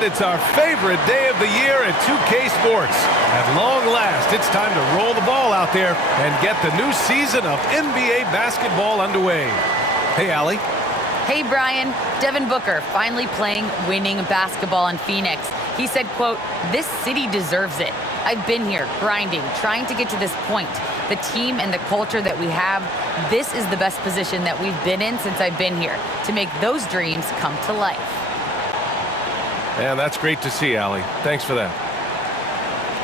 And it's our favorite day of the year at 2K Sports. At long last, it's time to roll the ball out there and get the new season of NBA basketball underway. Hey, Allie. Hey, Brian. Devin Booker finally playing winning basketball in Phoenix. He said, quote, "This city deserves it. I've been here grinding, trying to get to this point. The team and the culture that we have, this is the best position that we've been in since I've been here to make those dreams come to life." Yeah, that's great to see, Allie. Thanks for that.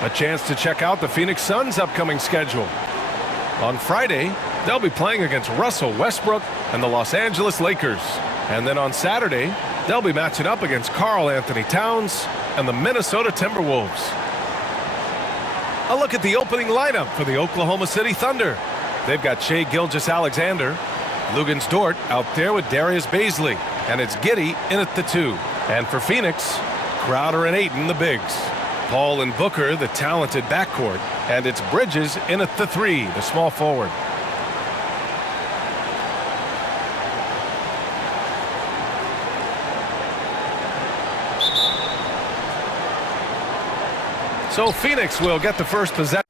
A chance to check out the Phoenix Suns' upcoming schedule. On Friday, they'll be playing against Russell Westbrook and the Los Angeles Lakers. And then on Saturday, they'll be matching up against Karl Anthony Towns and the Minnesota Timberwolves. A look at the opening lineup for the Oklahoma City Thunder. They've got Shai Gilgeous-Alexander, Luguentz Dort out there with Darius Bazley, and it's Giddey in at the 2. And for Phoenix, Crowder and Ayton, the bigs. Paul and Booker, the talented backcourt, and it's Bridges in at the 3, the small forward. So Phoenix will get the first possession.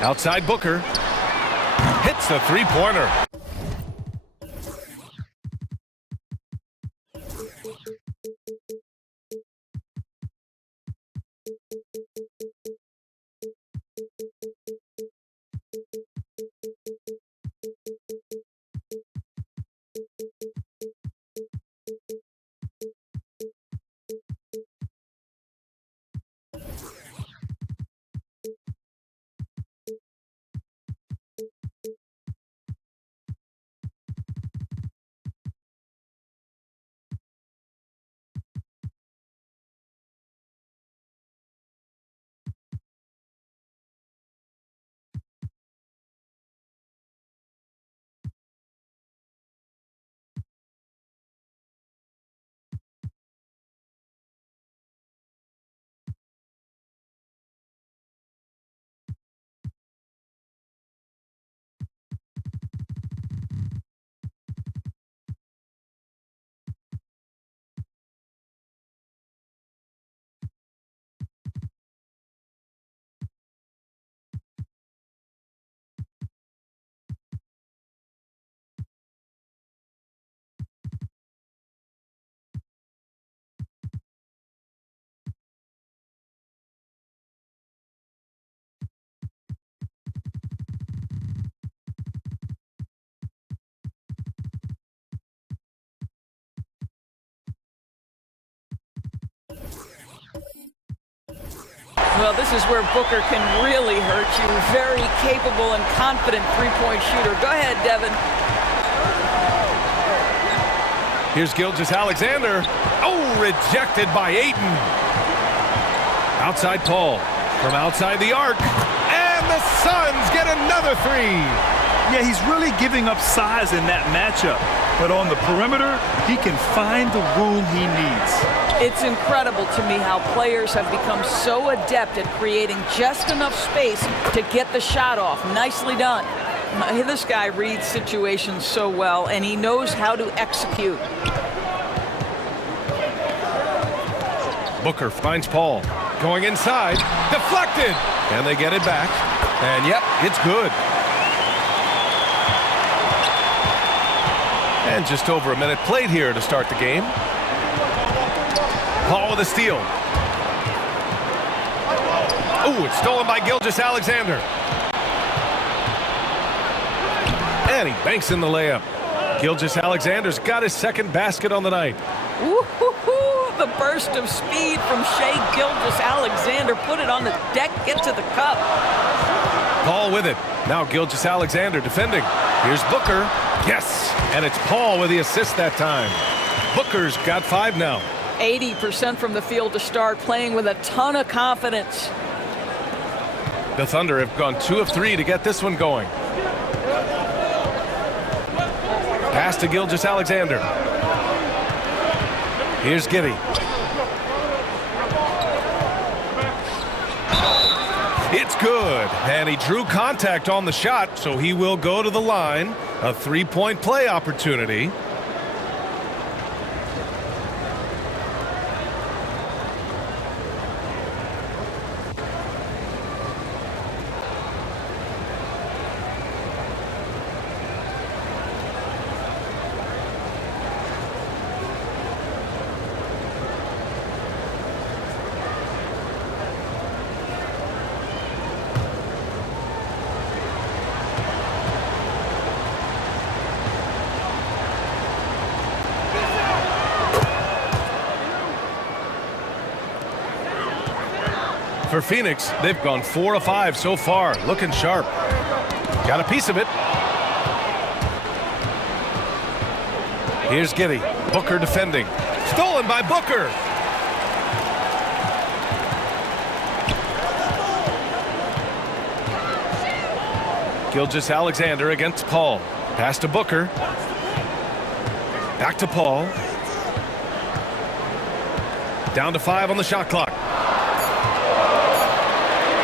Outside Booker. Hits the three-pointer. Well, this is where Booker can really hurt you. Very capable and confident three-point shooter. Go ahead, Devin. Here's Gilgeous-Alexander. Oh, rejected by Ayton. Outside Paul. From outside the arc. And the Suns get another three. Yeah, he's really giving up size in that matchup. but on the perimeter, he can find the room he needs. It's incredible to me how players have become so adept at creating just enough space to get the shot off. Nicely done. This guy reads situations so well, and he knows how to execute. Booker finds Paul. Going inside. Deflected. And they get it back. And yep, it's good. And just over a minute played here to start the game. Paul with a steal. Oh, it's stolen by Gilgeous-Alexander. And he banks in the layup. Gilgeous-Alexander's got his second basket on the night. Woo-hoo-hoo! The burst of speed from Shai Gilgeous-Alexander. Put it on the deck, get to the cup. Paul with it. Now Gilgeous-Alexander defending. Here's Booker. Yes, and it's Paul with the assist that time. Booker's got 5 now. 80% from the field to start, playing with a ton of confidence. The Thunder have gone 2 of 3 to get this one going. Pass to Gilgeous-Alexander. Here's Giddy. It's good, and he drew contact on the shot, so he will go to the line. A 3-point play opportunity. For Phoenix, they've gone 4 of 5 so far, looking sharp. Got a piece of it. Here's Giddy. Booker defending. Stolen by Booker. Gilgeous-Alexander against Paul. Pass to Booker. Back to Paul. Down to 5 on the shot clock.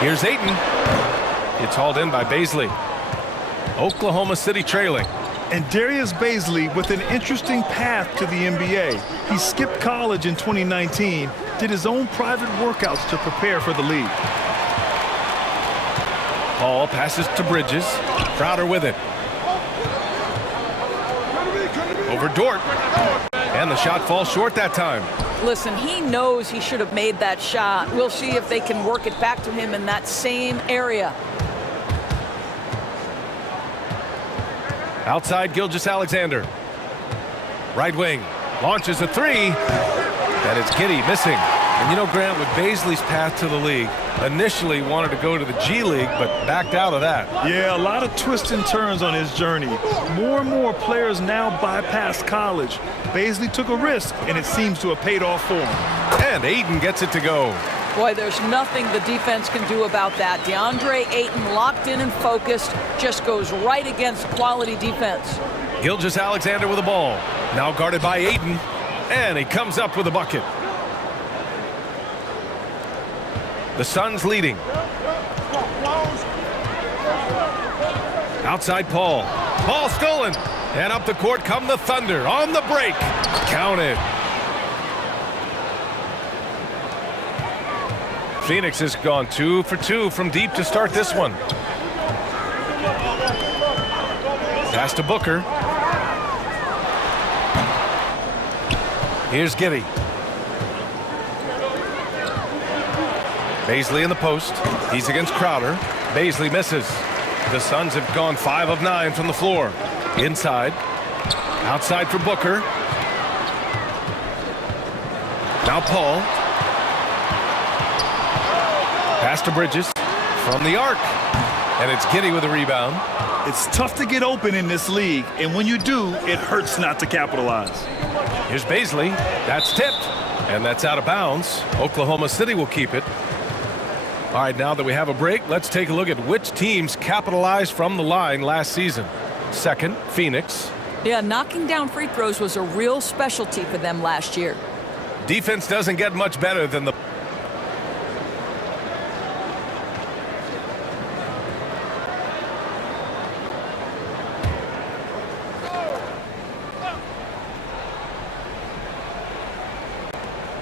Here's Ayton. It's hauled in by Bazley. Oklahoma City trailing. And Darius Bazley with an interesting path to the NBA. He skipped college in 2019, did his own private workouts to prepare for the league. Paul passes to Bridges. Crowder with it. Over Dort. And the shot falls short that time. Listen, he knows he should have made that shot. We'll see if they can work it back to him in that same area. Outside Gilgeous-Alexander. Right wing. Launches a 3. And it's Giddy missing. And you know, Grant, with Bazley's path to the league, initially wanted to go to the G League, but backed out of that. Yeah, a lot of twists and turns on his journey. More and more players now bypass college. Bazley took a risk, and it seems to have paid off for him. And Ayton gets it to go. Boy, there's nothing the defense can do about that. DeAndre Ayton, locked in and focused, just goes right against quality defense. Gilgeous-Alexander with the ball. Now guarded by Ayton. And he comes up with a bucket. The Suns leading. Outside Paul. Ball stolen. And up the court come the Thunder on the break. Counted. Phoenix has gone 2 for 2 from deep to start this one. Pass to Booker. Here's Giddy. Bazley in the post. He's against Crowder. Bazley misses. The Suns have gone 5 of 9 from the floor. Inside. Outside for Booker. Now Paul. Pass to Bridges. From the arc. And it's Giddy with a rebound. It's tough to get open in this league, and when you do, it hurts not to capitalize. Here's Bazley. That's tipped. And that's out of bounds. Oklahoma City will keep it. All right, now that we have a break, let's take a look at which teams capitalized from the line last season. Second, Phoenix. Yeah, knocking down free throws was a real specialty for them last year. Defense doesn't get much better than the...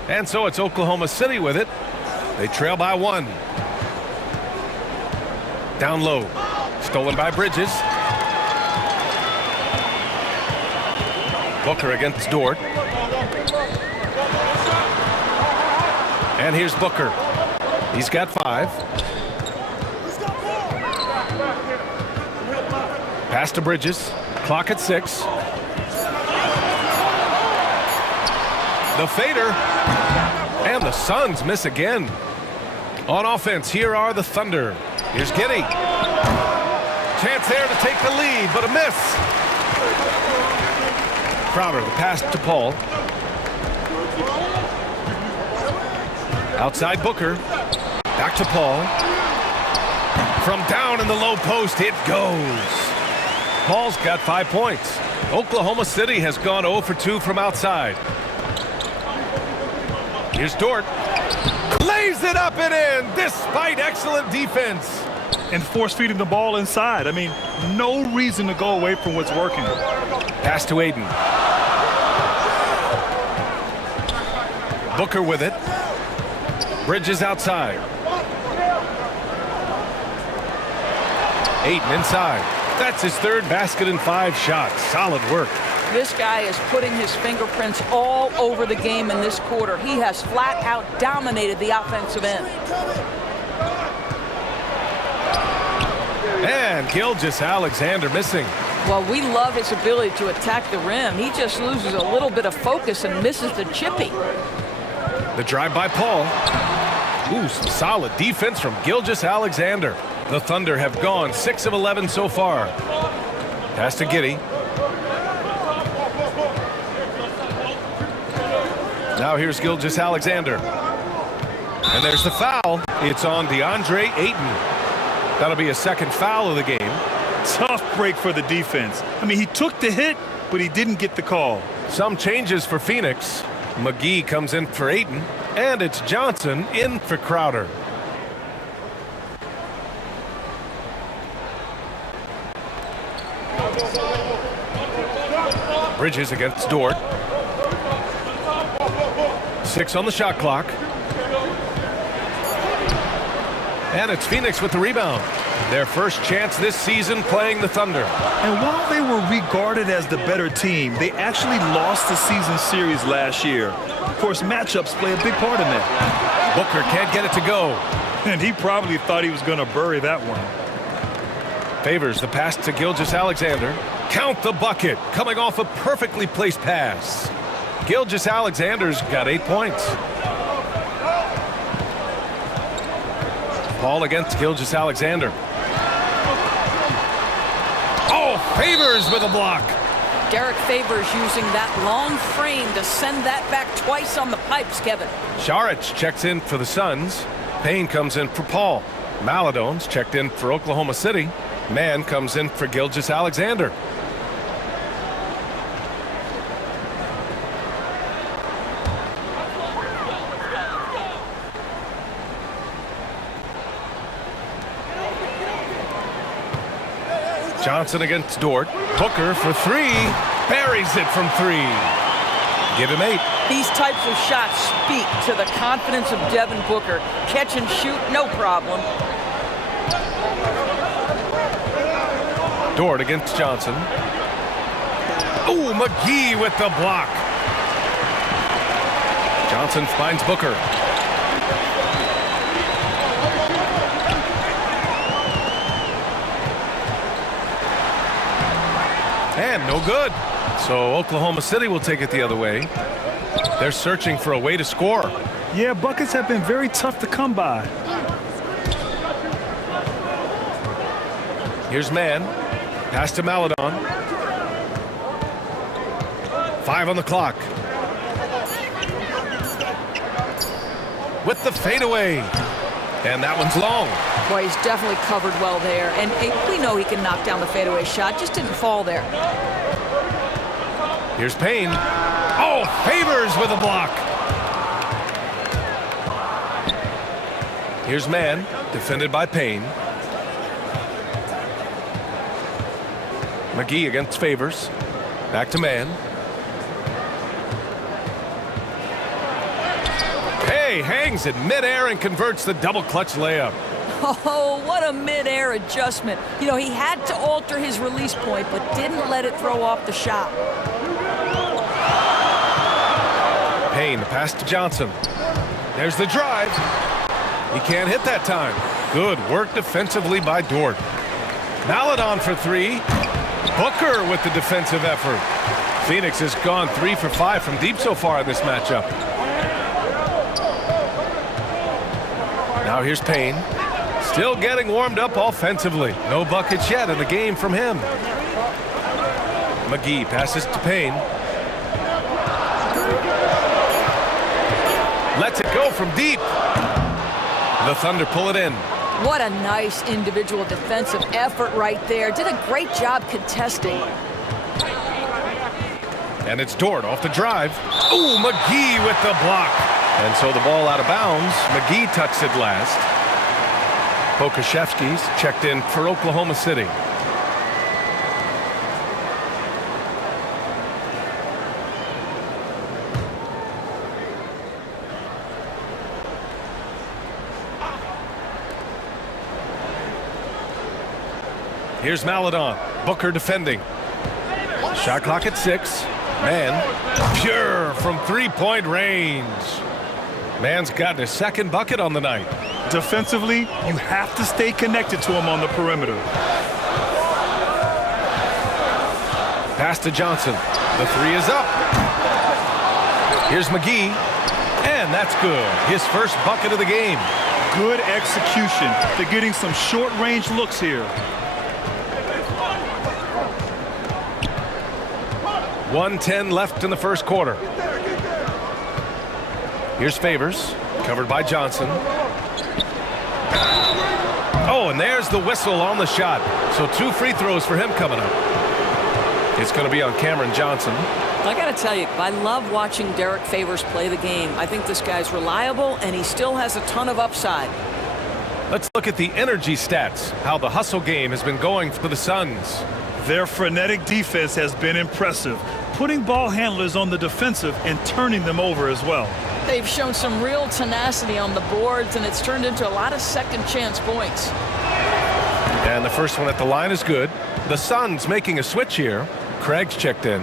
And so it's Oklahoma City with it. They trail by 1. Down low. Stolen by Bridges. Booker against Dort. And here's Booker. He's got 5. Pass to Bridges. Clock at 6. The fader. And the Suns miss again. On offense, here are the Thunder. Here's Giddey. Chance there to take the lead, but a miss. Crowder, the pass to Paul. Outside Booker. Back to Paul. From down in the low post, it goes. Paul's got 5 points. Oklahoma City has gone 0 for 2 from outside. Here's Dort. Lays it up and in despite excellent defense. And force feeding the ball inside. I mean, no reason to go away from what's working. Pass to Aiden. Booker with it. Bridges outside. Aiden inside. That's his 3rd basket in 5 shots. Solid work. This guy is putting his fingerprints all over the game in this quarter. He has flat out dominated the offensive end. And Gilgeous-Alexander missing. Well, we love his ability to attack the rim. He just loses a little bit of focus and misses the chippy. The drive by Paul. Ooh, some solid defense from Gilgeous-Alexander. The Thunder have gone 6 of 11 so far. Pass to Giddey. Now here's Gilgeous-Alexander. And there's the foul. It's on DeAndre Ayton. That'll be a 2nd foul of the game. Tough break for the defense. I mean, he took the hit, but he didn't get the call. Some changes for Phoenix. McGee comes in for Ayton, and it's Johnson in for Crowder. Bridges against Dort. 6 on the shot clock. And it's Phoenix with the rebound. Their first chance this season playing the Thunder. And while they were regarded as the better team, they actually lost the season series last year. Of course, matchups play a big part in that. Booker can't get it to go. And he probably thought he was going to bury that one. Favors the pass to Gilgeous-Alexander. Count the bucket, coming off a perfectly placed pass. Gilgeous-Alexander's got 8 points. Paul against Gilgeous-Alexander. Oh, Favors with a block. Derek Favors using that long frame to send that back twice on the pipes, Kevin. Saric checks in for the Suns. Payne comes in for Paul. Maladone's checked in for Oklahoma City. Mann comes in for Gilgeous-Alexander. Johnson against Dort. Booker for 3. Buries it from 3. Give him 8. These types of shots speak to the confidence of Devin Booker. Catch and shoot, no problem. Dort against Johnson. Ooh, McGee with the block. Johnson finds Booker. And no good. So Oklahoma City will take it the other way. They're searching for a way to score. Yeah, buckets have been very tough to come by. Here's Mann. Pass to Maladon. 5 on the clock. With the fadeaway. And that one's long. Boy, he's definitely covered well there. And we know he can knock down the fadeaway shot. Just didn't fall there. Here's Payne. Oh, Favors with a block. Here's Mann, defended by Payne. McGee against Favors. Back to Mann. Hay hangs in midair and converts the double clutch layup. Oh, what a mid-air adjustment. You know, he had to alter his release point, but didn't let it throw off the shot. Payne, the pass to Johnson. There's the drive. He can't hit that time. Good work defensively by Dort. Maladon for three. Booker with the defensive effort. Phoenix has gone 3 for 5 from deep so far in this matchup. Now here's Payne. Still getting warmed up offensively. No buckets yet in the game from him. McGee passes to Payne. Lets it go from deep. The Thunder pull it in. What a nice individual defensive effort right there. Did a great job contesting. And it's Dort off the drive. Ooh, McGee with the block. And so the ball out of bounds. McGee touched it last. Pokusevski's checked in for Oklahoma City. Here's Maladon. Booker defending. Shot clock at 6. Mann, pure from three-point range. Mann's gotten his second bucket on the night. Defensively, you have to stay connected to him on the perimeter. Pass to Johnson. The three is up. Here's McGee. And that's good. His first bucket of the game. Good execution. They're getting some short-range looks here. 1:10 left in the first quarter. Here's Favors, covered by Johnson. Oh, and there's the whistle on the shot. So 2 free throws for him coming up. It's going to be on Cameron Johnson. I got to tell you, I love watching Derek Favors play the game. I think this guy's reliable, and he still has a ton of upside. Let's look at the energy stats, how the hustle game has been going for the Suns. Their frenetic defense has been impressive, putting ball handlers on the defensive and turning them over as well. They've shown some real tenacity on the boards, and it's turned into a lot of second chance points. And the first one at the line is good. The Suns making a switch here. Craig's checked in.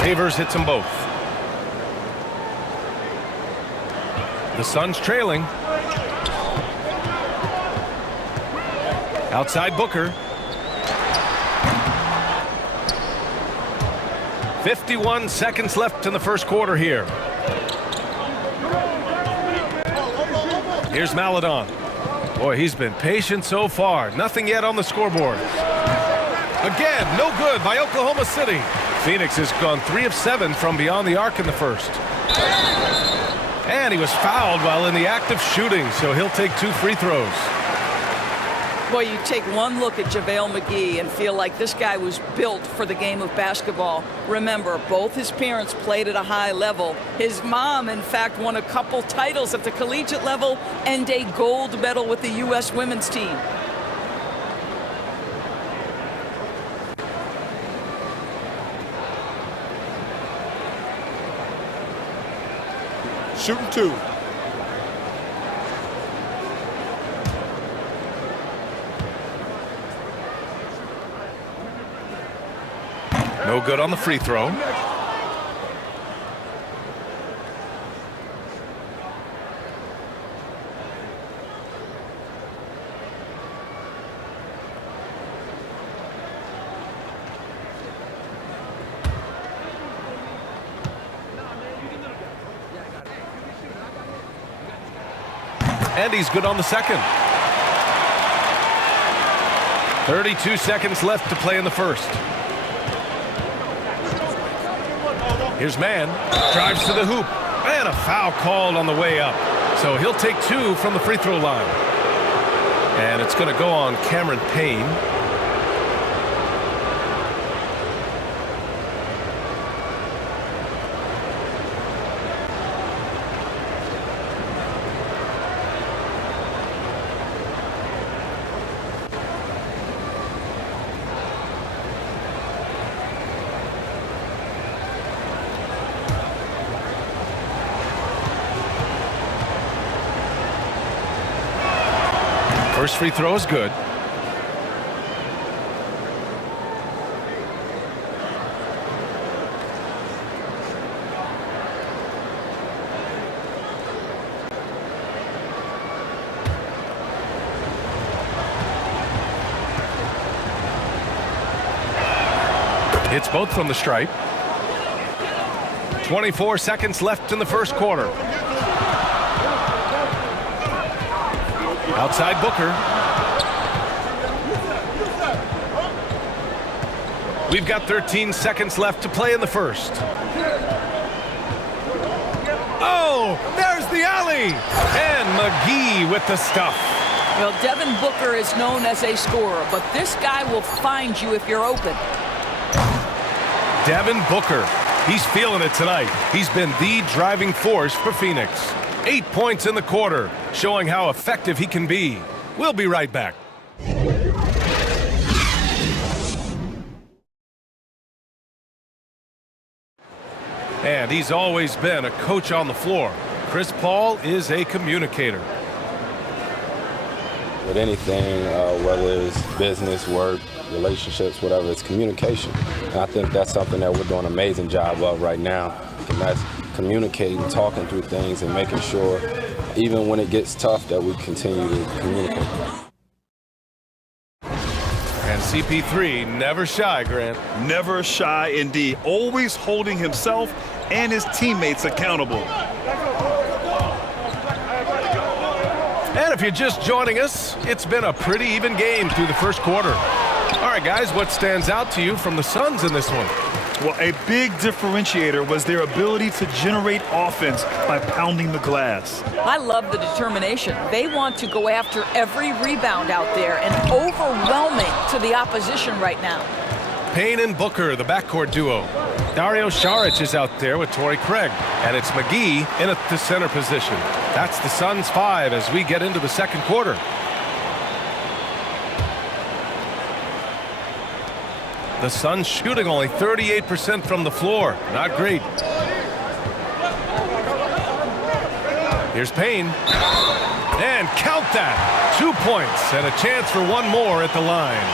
Favors hits them both. The Suns trailing. Outside Booker. 51 seconds left in the first quarter here. Here's Maladon. Boy, he's been patient so far. Nothing yet on the scoreboard. Again, no good by Oklahoma City. Phoenix has gone 3 of 7 from beyond the arc in the first. And he was fouled while in the act of shooting, so he'll take 2 free throws. Boy, you take one look at JaVale McGee and feel like this guy was built for the game of basketball. Remember, both his parents played at a high level. His mom, in fact, won a couple titles at the collegiate level and a gold medal with the U.S. women's team. Shooting 2. No good on the free throw. And he's good on the second. 32 seconds left to play in the first. Here's Mann, drives to the hoop, and a foul called on the way up. So he'll take 2 from the free throw line. And it's going to go on Cameron Payne. First free throw is good. Hits both from the stripe. 24 seconds left in the first quarter. Outside Booker. We've got 13 seconds left to play in the first. Oh, there's the alley. And McGee with the stuff. Well, Devin Booker is known as a scorer, but this guy will find you if you're open. Devin Booker. He's feeling it tonight. He's been the driving force for Phoenix. 8 points in the quarter, showing how effective he can be. We'll be right back. And he's always been a coach on the floor. Chris Paul is a communicator. With anything, whether it's business, work, relationships, whatever, it's communication. And I think that's something that we're doing an amazing job of right now. And that's communicating, talking through things, and making sure, even when it gets tough, that we continue to communicate. And CP3 never shy, Grant. Never shy indeed. Always holding himself and his teammates accountable. And if you're just joining us, it's been a pretty even game through the first quarter. All right, guys, what stands out to you from the Suns in this one? Well, a big differentiator was their ability to generate offense by pounding the glass. I love the determination. They want to go after every rebound out there and overwhelming to the opposition right now. Payne and Booker, the backcourt duo. Dario Saric is out there with Torrey Craig. And it's McGee in at the center position. That's the Suns' 5 as we get into the second quarter. The Suns shooting only 38% from the floor. Not great. Here's Payne. And count that. 2 points and a chance for one more at the line.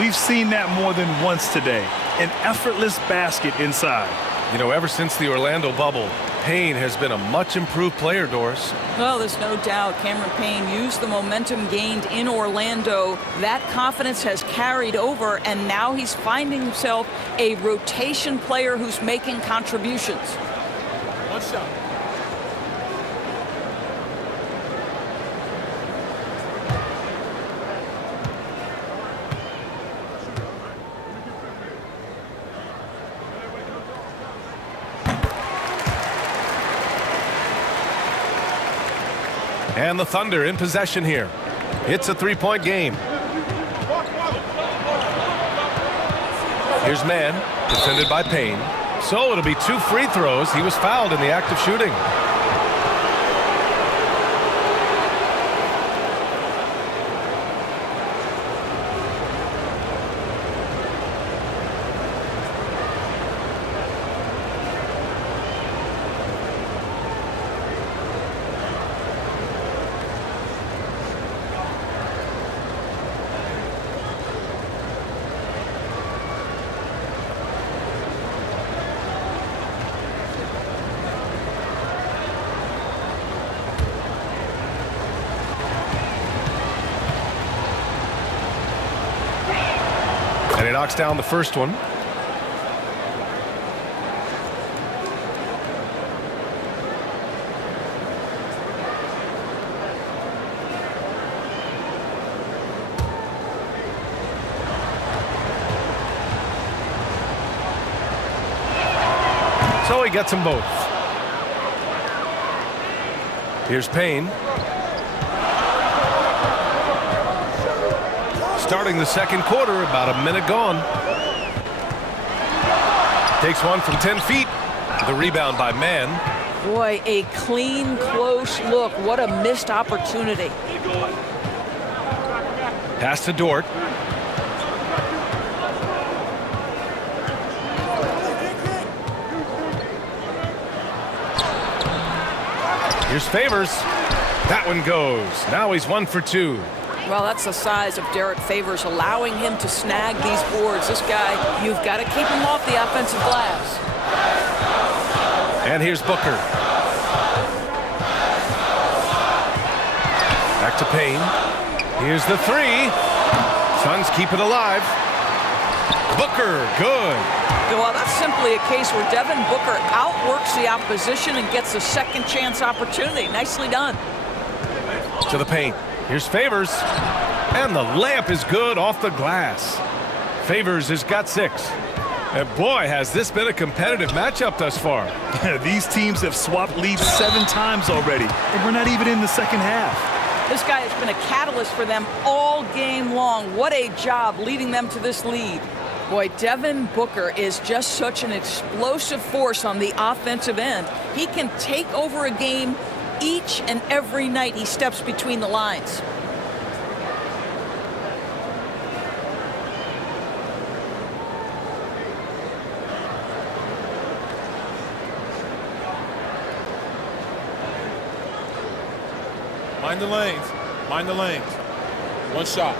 We've seen that more than once today. An effortless basket inside. You know, ever since the Orlando bubble, Payne has been a much improved player, Doris. Well, there's no doubt Cameron Payne used the momentum gained in Orlando. That confidence has carried over, and now he's finding himself a rotation player who's making contributions. One shot. And the Thunder in possession here. It's a three-point game. Here's Mann, defended by Payne. So it'll be 2 free throws. He was fouled in the act of shooting. And he knocks down the first one. So he gets them both. Here's Payne. Starting the second quarter, about a minute gone. Takes one from 10 feet. The rebound by Mann. Boy, a clean, close look. What a missed opportunity. Pass to Dort. Here's Favors. That one goes. Now he's 1 for 2. Well, that's the size of Derek Favors, allowing him to snag these boards. This guy, you've got to keep him off the offensive glass. And here's Booker. Back to Payne. Here's the three. Suns keep it alive. Booker, good. Well, that's simply a case where Devin Booker outworks the opposition and gets a second chance opportunity. Nicely done. To the paint. Here's Favors. And the layup is good off the glass. Favors has got 6. And boy, has this been a competitive matchup thus far. These teams have swapped leads 7 times already, and we're not even in the second half. This guy has been a catalyst for them all game long. What a job leading them to this lead. Boy, Devin Booker is just such an explosive force on the offensive end. He can take over a game each and every night he steps between the lines. Mind the lanes. Mind the lanes. One shot.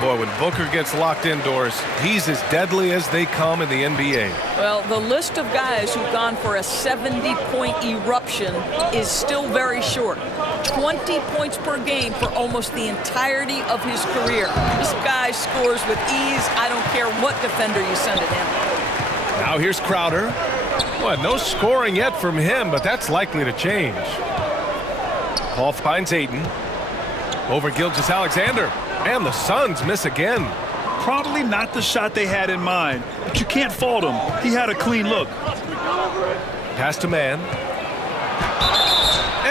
Boy, when Booker gets locked indoors, he's as deadly as they come in the NBA. Well, the list of guys who've gone for a 70-point eruption is still very short. 20 points per game for almost the entirety of his career. This guy scores with ease. I don't care what defender you send at him. Now here's Crowder. Well, no scoring yet from him, but that's likely to change. Paul finds Ayton. Over Gilgeous-Alexander. And the Suns miss again. Probably not the shot they had in mind, but you can't fault him. He had a clean look. Pass to Mann.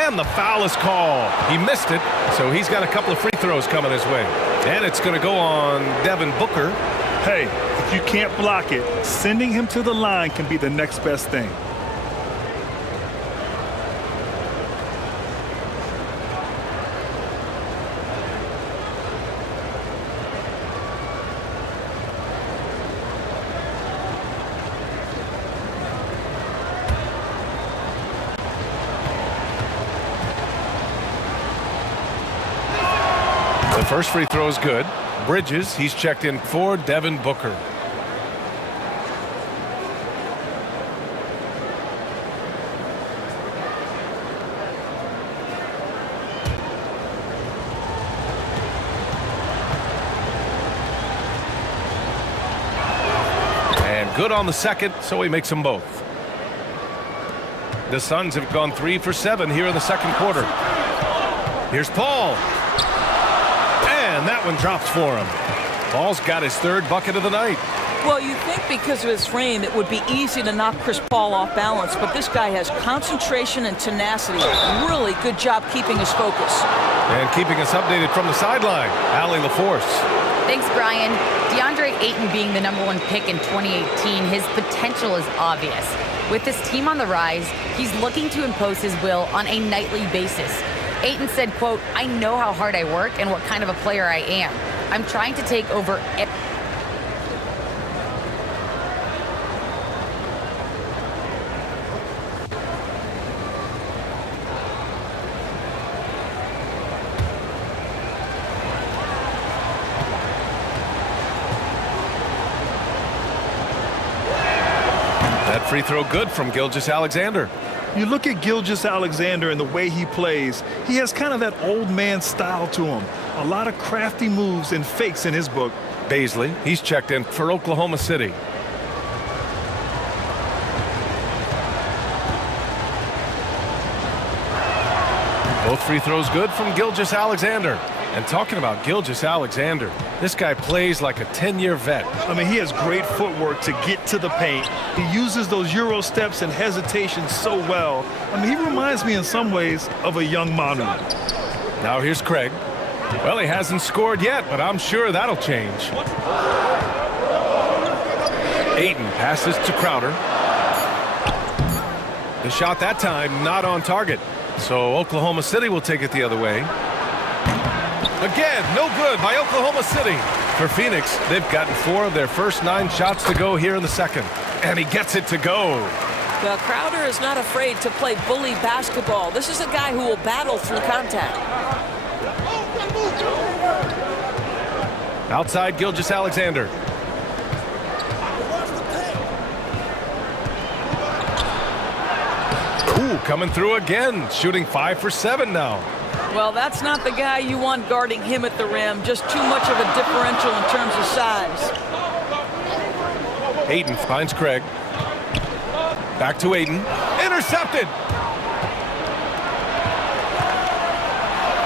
And the foul is called. He missed it, so he's got a couple of free throws coming his way. And it's going to go on Devin Booker. Hey, if you can't block it, sending him to the line can be the next best thing. The first free throw is good. Bridges, he's checked in for Devin Booker. And good on the second, so he makes them both. The Suns have gone 3 for 7 here in the second quarter. Here's Paul. And that one drops for him. Paul's got his 3rd bucket of the night. Well, you think because of his frame, it would be easy to knock Chris Paul off balance, but this guy has concentration and tenacity. Really good job keeping his focus. And keeping us updated from the sideline, Allie LaForce. Thanks, Brian. DeAndre Ayton being the #1 pick in 2018, his potential is obvious. With this team on the rise, he's looking to impose his will on a nightly basis. Ayton said, quote, "I know how hard I work and what kind of a player I am. I'm trying to take over." That free throw good from Gilgeous-Alexander. You look at Gilgeous-Alexander and the way he plays, he has kind of that old man style to him. A lot of crafty moves and fakes in his book. Baisley, he's checked in for Oklahoma City. Both free throws good from Gilgeous-Alexander. And talking about Gilgeous-Alexander, this guy plays like a 10-year vet. I mean, he has great footwork to get to the paint. He uses those Euro steps and hesitations so well. I mean, he reminds me in some ways of a young Manu. Now here's Craig. Well, he hasn't scored yet, but I'm sure that'll change. Ayton passes to Crowder. The shot that time not on target. So Oklahoma City will take it the other way. Again, no good by Oklahoma City. For Phoenix, they've gotten 4 of their first 9 shots to go here in the second. And he gets it to go. Well, Crowder is not afraid to play bully basketball. This is a guy who will battle through contact. Outside Gilgeous-Alexander. Ooh, coming through again. Shooting 5 for 7 now. Well, that's not the guy you want guarding him at the rim. Just too much of a differential in terms of size. Ayton finds Craig. Back to Ayton. Intercepted.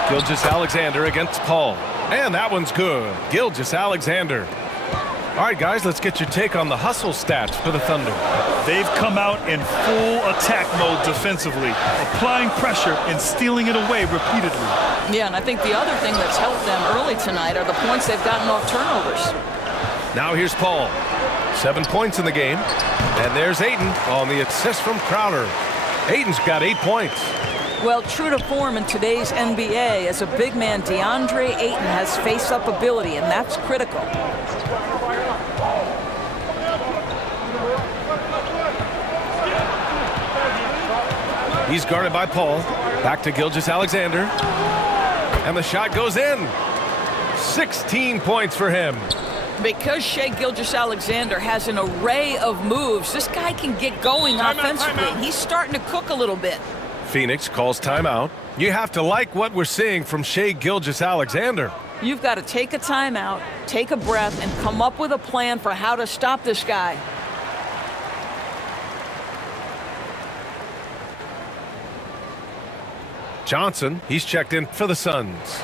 Gilgeous-Alexander against Paul. And that one's good. Gilgeous-Alexander. All right, guys, let's get your take on the hustle stats for the Thunder. They've come out in full attack mode defensively, applying pressure and stealing it away repeatedly. Yeah, and I think the other thing that's helped them early tonight are the points they've gotten off turnovers. Now here's Paul. 7 points in the game. And there's Ayton on the assist from Crowder. Ayton's got 8 points. Well, true to form in today's NBA, as a big man, DeAndre Ayton has face-up ability, and that's critical. He's guarded by Paul. Back to Gilgeous-Alexander. And the shot goes in. 16 points for him. Because Shai Gilgeous-Alexander has an array of moves, this guy can get going offensively. He's starting to cook a little bit. Phoenix calls timeout. You have to like what we're seeing from Shai Gilgeous-Alexander. You've got to take a timeout, take a breath, and come up with a plan for how to stop this guy. Johnson, he's checked in for the Suns.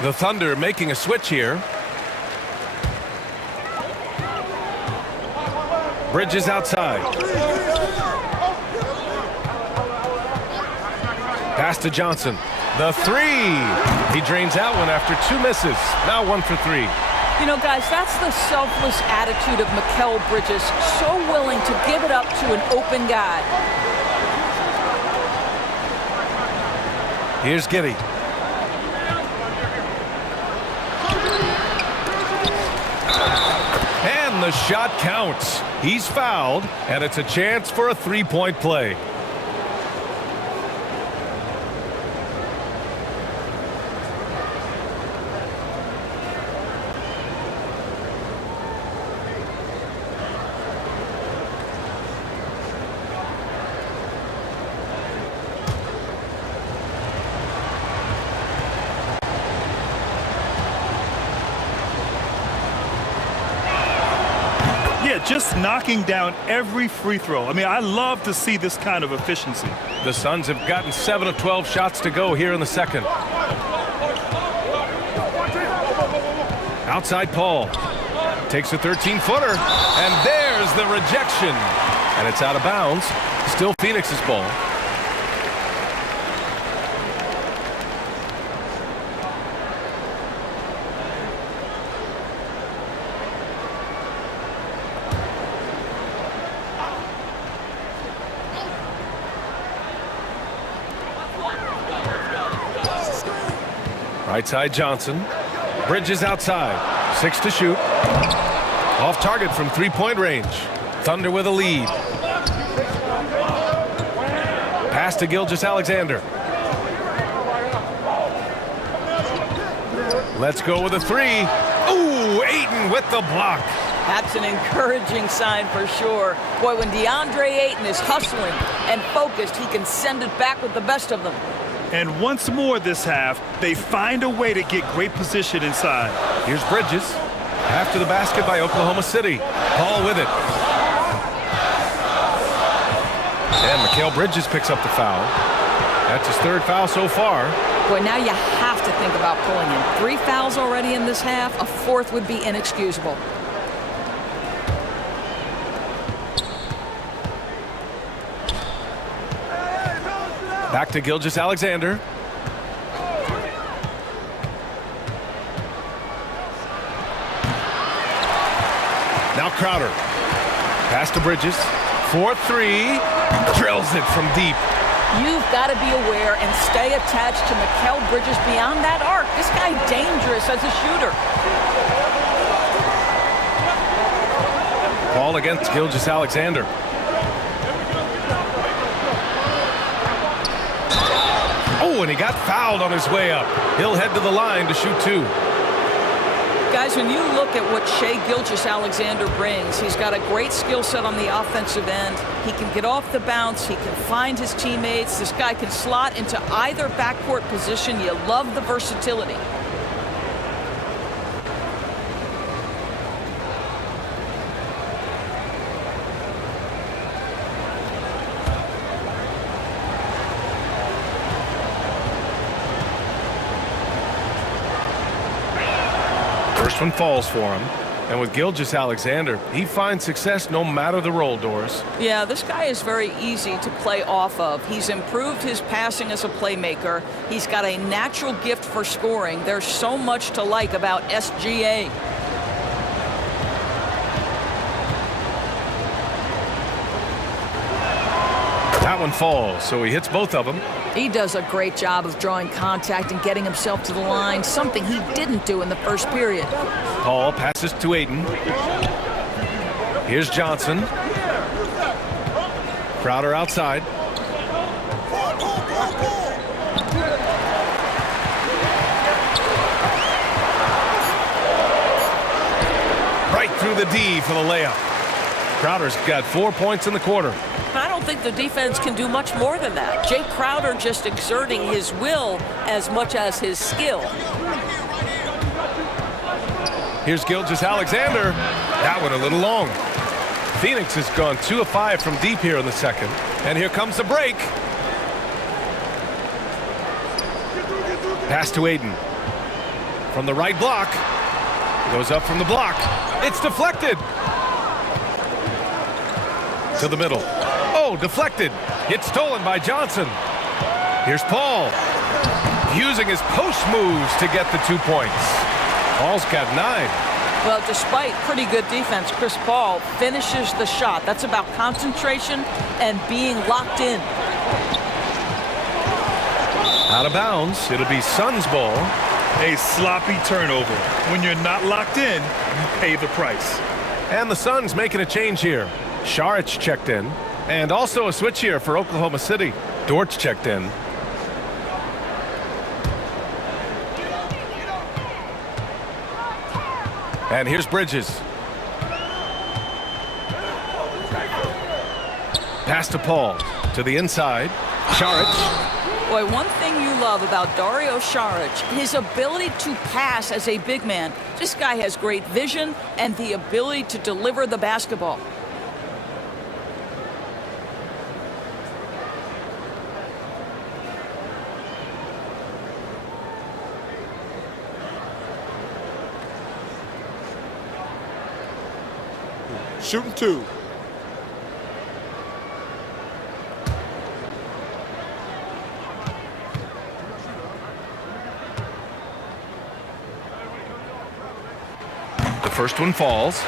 The Thunder making a switch here. Bridges outside. Pass to Johnson. The 3. He drains that one after 2 misses. Now 1 for 3. You know, guys, that's the selfless attitude of Mikal Bridges. So willing to give it up to an open guy. Here's Giddey. And the shot counts. He's fouled, and it's a chance for a 3-point play. Just knocking down every free throw. I mean, I love to see this kind of efficiency. The Suns have gotten 7 of 12 shots to go here in the second. Outside Paul. Takes a 13-footer. And there's the rejection. And it's out of bounds. Still Phoenix's ball. Right side Johnson. Bridges outside. 6 to shoot. Off target from 3-point range. Thunder with a lead. Pass to Gilgeous-Alexander. Let's go with a 3. Ooh, Ayton with the block. That's an encouraging sign for sure. Boy, when DeAndre Ayton is hustling and focused, he can send it back with the best of them. And once more this half, they find a way to get great position inside. Here's Bridges. After the basket by Oklahoma City. Paul with it. And Mikal Bridges picks up the foul. That's his 3rd foul so far. Boy, now you have to think about pulling him. 3 fouls already in this half. A 4th would be inexcusable. Back to Gilgeous-Alexander. Now Crowder. Pass to Bridges. 4-3. Drills it from deep. You've got to be aware and stay attached to Mikal Bridges beyond that arc. This guy dangerous as a shooter. Ball against Gilgeous-Alexander. Oh, and he got fouled on his way up. He'll head to the line to shoot 2. Guys, when you look at what Shai Gilgeous-Alexander brings, he's got a great skill set on the offensive end. He can get off the bounce. He can find his teammates. This guy can slot into either backcourt position. You love the versatility. First one falls for him. And with Gilgeous-Alexander, he finds success no matter the roll, Doris. Yeah, this guy is very easy to play off of. He's improved his passing as a playmaker. He's got a natural gift for scoring. There's so much to like about SGA. That one falls, so he hits both of them. He does a great job of drawing contact and getting himself to the line, something he didn't do in the first period. Paul passes to Ayton. Here's Johnson. Crowder outside. Right through the D for the layup. Crowder's got 4 points in the quarter. I don't think the defense can do much more than that. Jay Crowder just exerting his will as much as his skill. Here's Gilgeous-Alexander. That one a little long. Phoenix has gone 2 of 5 from deep here in the second. And here comes the break. Pass to Ayton. From the right block. Goes up from the block. It's deflected. To the middle. Oh, deflected. It's stolen by Johnson. Here's Paul. Using his post moves to get the 2 points. Paul's got 9. Well, despite pretty good defense, Chris Paul finishes the shot. That's about concentration and being locked in. Out of bounds. It'll be Suns ball. A sloppy turnover. When you're not locked in, you pay the price. And the Suns making a change here. Saric checked in. And also a switch here for Oklahoma City. Dortch checked in. And here's Bridges. Pass to Paul. To the inside. Saric. Boy, one thing you love about Dario Saric, his ability to pass as a big man. This guy has great vision and the ability to deliver the basketball. Shooting 2. The first one falls.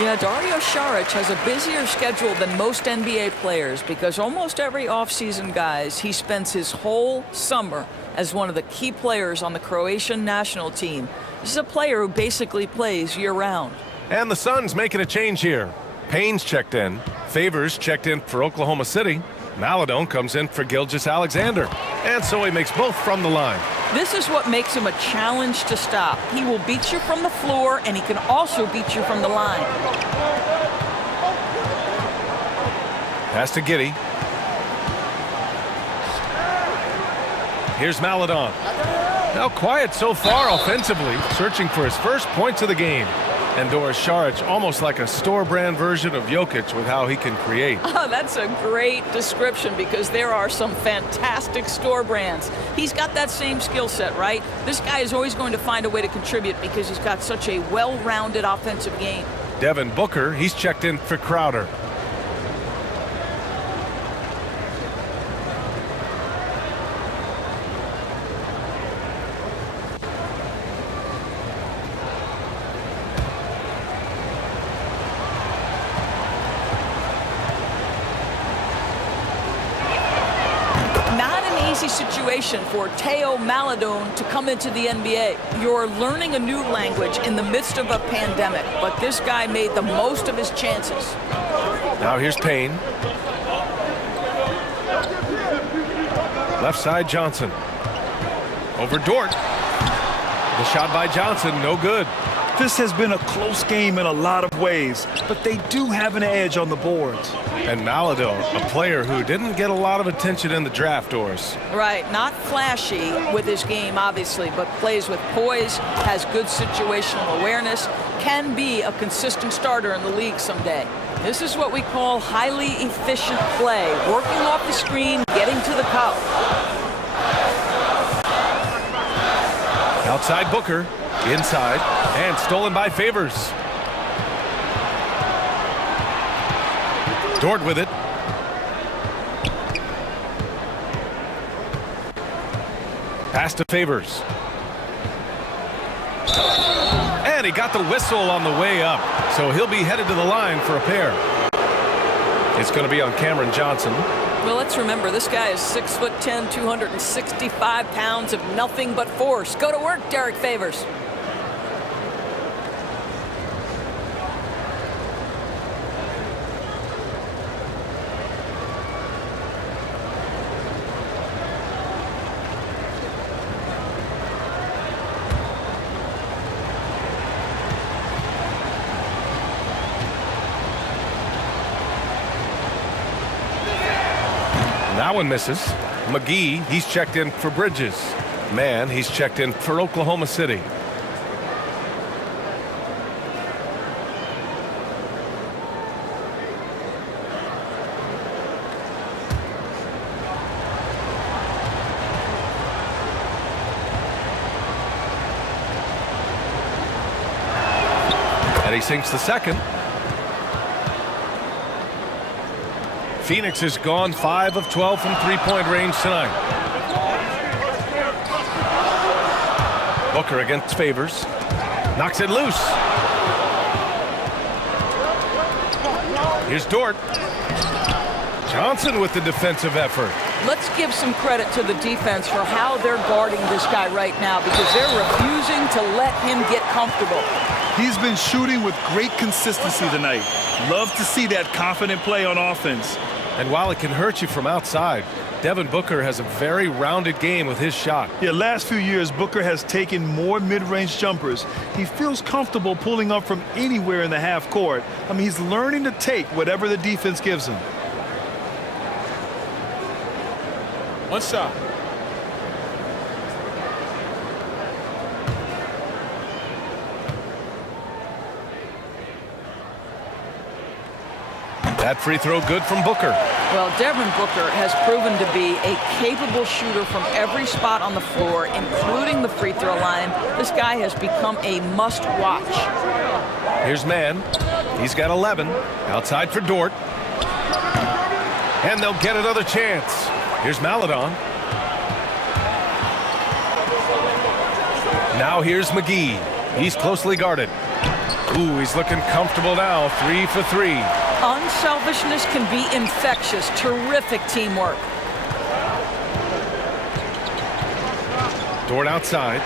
Yeah, Dario Saric has a busier schedule than most NBA players because almost every offseason, guys, he spends his whole summer as one of the key players on the Croatian national team. This is a player who basically plays year-round. And the Suns making a change here. Payne's checked in. Favors checked in for Oklahoma City. Maladone comes in for Gilgeous-Alexander. And so he makes both from the line. This is what makes him a challenge to stop. He will beat you from the floor, and he can also beat you from the line. Pass to Giddey. Here's Maladone. Now quiet so far offensively, searching for his first points of the game. And Doris Saric, almost like a store-brand version of Jokic with how he can create. Oh, that's a great description because there are some fantastic store brands. He's got that same skill set, right? This guy is always going to find a way to contribute because he's got such a well-rounded offensive game. Devin Booker, he's checked in for Crowder. Situation for Theo Maledon to come into the NBA. You're learning a new language in the midst of a pandemic, but this guy made the most of his chances. Now here's Payne. Left side Johnson. Over Dort. The shot by Johnson, no good. This has been a close game in a lot of ways, but they do have an edge on the boards. And Maledon, a player who didn't get a lot of attention in the draft, Doris. Right, not flashy with his game, obviously, but plays with poise, has good situational awareness, can be a consistent starter in the league someday. This is what we call highly efficient play, working off the screen, getting to the cup. Outside Booker, inside, and stolen by Favors. Dort with it. Pass to Favors. And he got the whistle on the way up, so he'll be headed to the line for a pair. It's going to be on Cameron Johnson. Well, let's remember, this guy is 6'10", 265 pounds of nothing but force. Go to work, Derek Favors. That one misses. McGee, he's checked in for Bridges. Mann, he's checked in for Oklahoma City. And he sinks the second. Phoenix has gone 5 of 12 from three-point range tonight. Booker against Favors. Knocks it loose. Here's Dort. Johnson with the defensive effort. Let's give some credit to the defense for how they're guarding this guy right now because they're refusing to let him get comfortable. He's been shooting with great consistency tonight. Love to see that confident play on offense. And while it can hurt you from outside, Devin Booker has a very rounded game with his shot. Yeah, last few years, Booker has taken more mid-range jumpers. He feels comfortable pulling up from anywhere in the half court. I mean, he's learning to take whatever the defense gives him. One shot. That free throw good from Booker. Well, Devin Booker has proven to be a capable shooter from every spot on the floor, including the free throw line. This guy has become a must-watch. Here's Mann. He's got 11. Outside for Dort. And they'll get another chance. Here's Maledon. Now here's McGee. He's closely guarded. Ooh, he's looking comfortable now. 3 for 3. Unselfishness can be infectious. Terrific teamwork. Dort outside.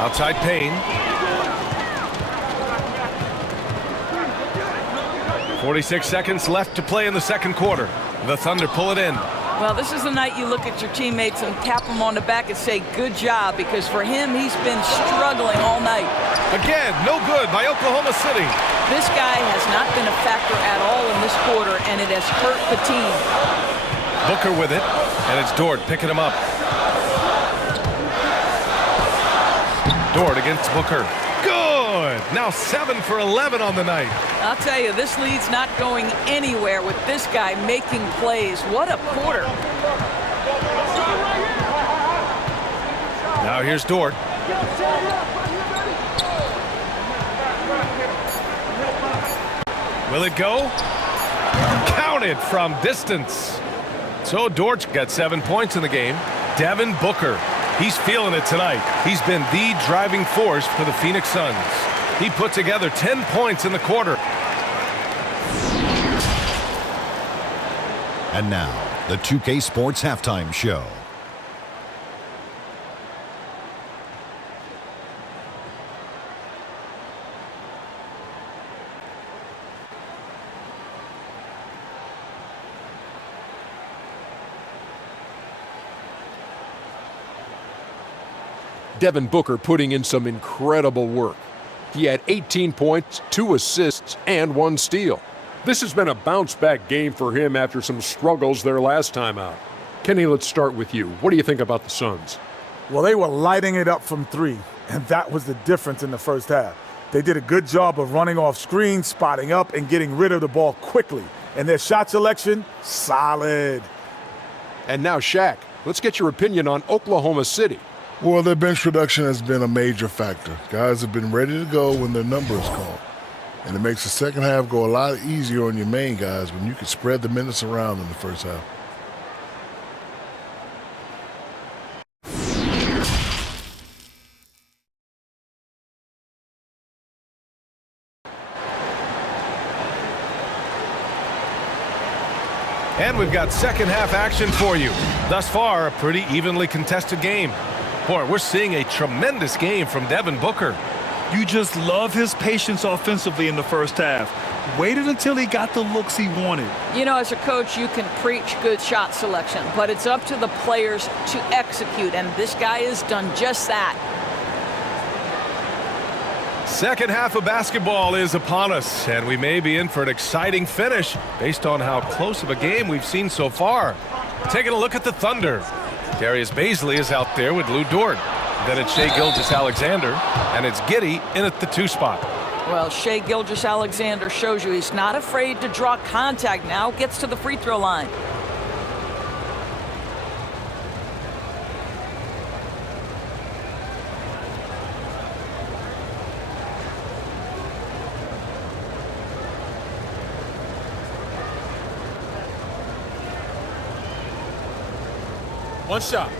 Outside Payne. 46 seconds left to play in the second quarter. The Thunder pull it in. Well, this is the night you look at your teammates and tap them on the back and say, good job, because for him, he's been struggling all night. Again, no good by Oklahoma City. This guy has not been a factor at all in this quarter, and it has hurt the team. Booker with it, and it's Dort picking him up. Dort against Booker. Good. Now 7 for 11 on the night. I'll tell you, this lead's not going anywhere with this guy making plays. What a quarter. Now here's Dort. Will it go? Counted from distance. So Dort's got 7 points in the game. Devin Booker, he's feeling it tonight. He's been the driving force for the Phoenix Suns. He put together 10 points in the quarter. And now, the 2K Sports Halftime Show. Devin Booker putting in some incredible work. He had 18 points, 2 assists, and 1 steal. This has been a bounce-back game for him after some struggles their last time out. Kenny, let's start with you. What do you think about the Suns? Well, they were lighting it up from 3, and that was the difference in the first half. They did a good job of running off screens, spotting up, and getting rid of the ball quickly. And their shot selection, solid. And now, Shaq, let's get your opinion on Oklahoma City. Well, their bench production has been a major factor. Guys have been ready to go when their number is called. And it makes the second half go a lot easier on your main guys when you can spread the minutes around in the first half. And we've got second half action for you. Thus far, a pretty evenly contested game. Boy, we're seeing a tremendous game from Devin Booker. You just love his patience offensively in the first half. Waited until he got the looks he wanted. You know, as a coach, you can preach good shot selection, but it's up to the players to execute, and this guy has done just that. Second half of basketball is upon us, and we may be in for an exciting finish based on how close of a game we've seen so far. Taking a look at the Thunder. Darius Bazley is out there with Lou Dort. Then it's Shai Gilgeous-Alexander, and it's Giddey in at the 2 spot. Well, Shai Gilgeous-Alexander shows you he's not afraid to draw contact now, gets to the free throw line. One shot.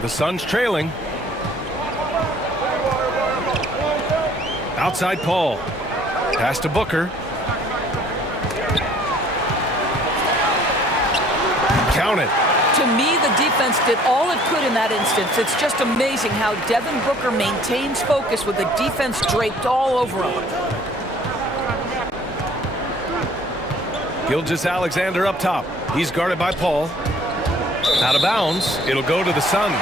The Suns trailing. Outside Paul. Pass to Booker. Count it. To me, the defense did all it could in that instance. It's just amazing how Devin Booker maintains focus with the defense draped all over him. Gilgeous-Alexander up top. He's guarded by Paul. Out of bounds. It'll go to the Suns.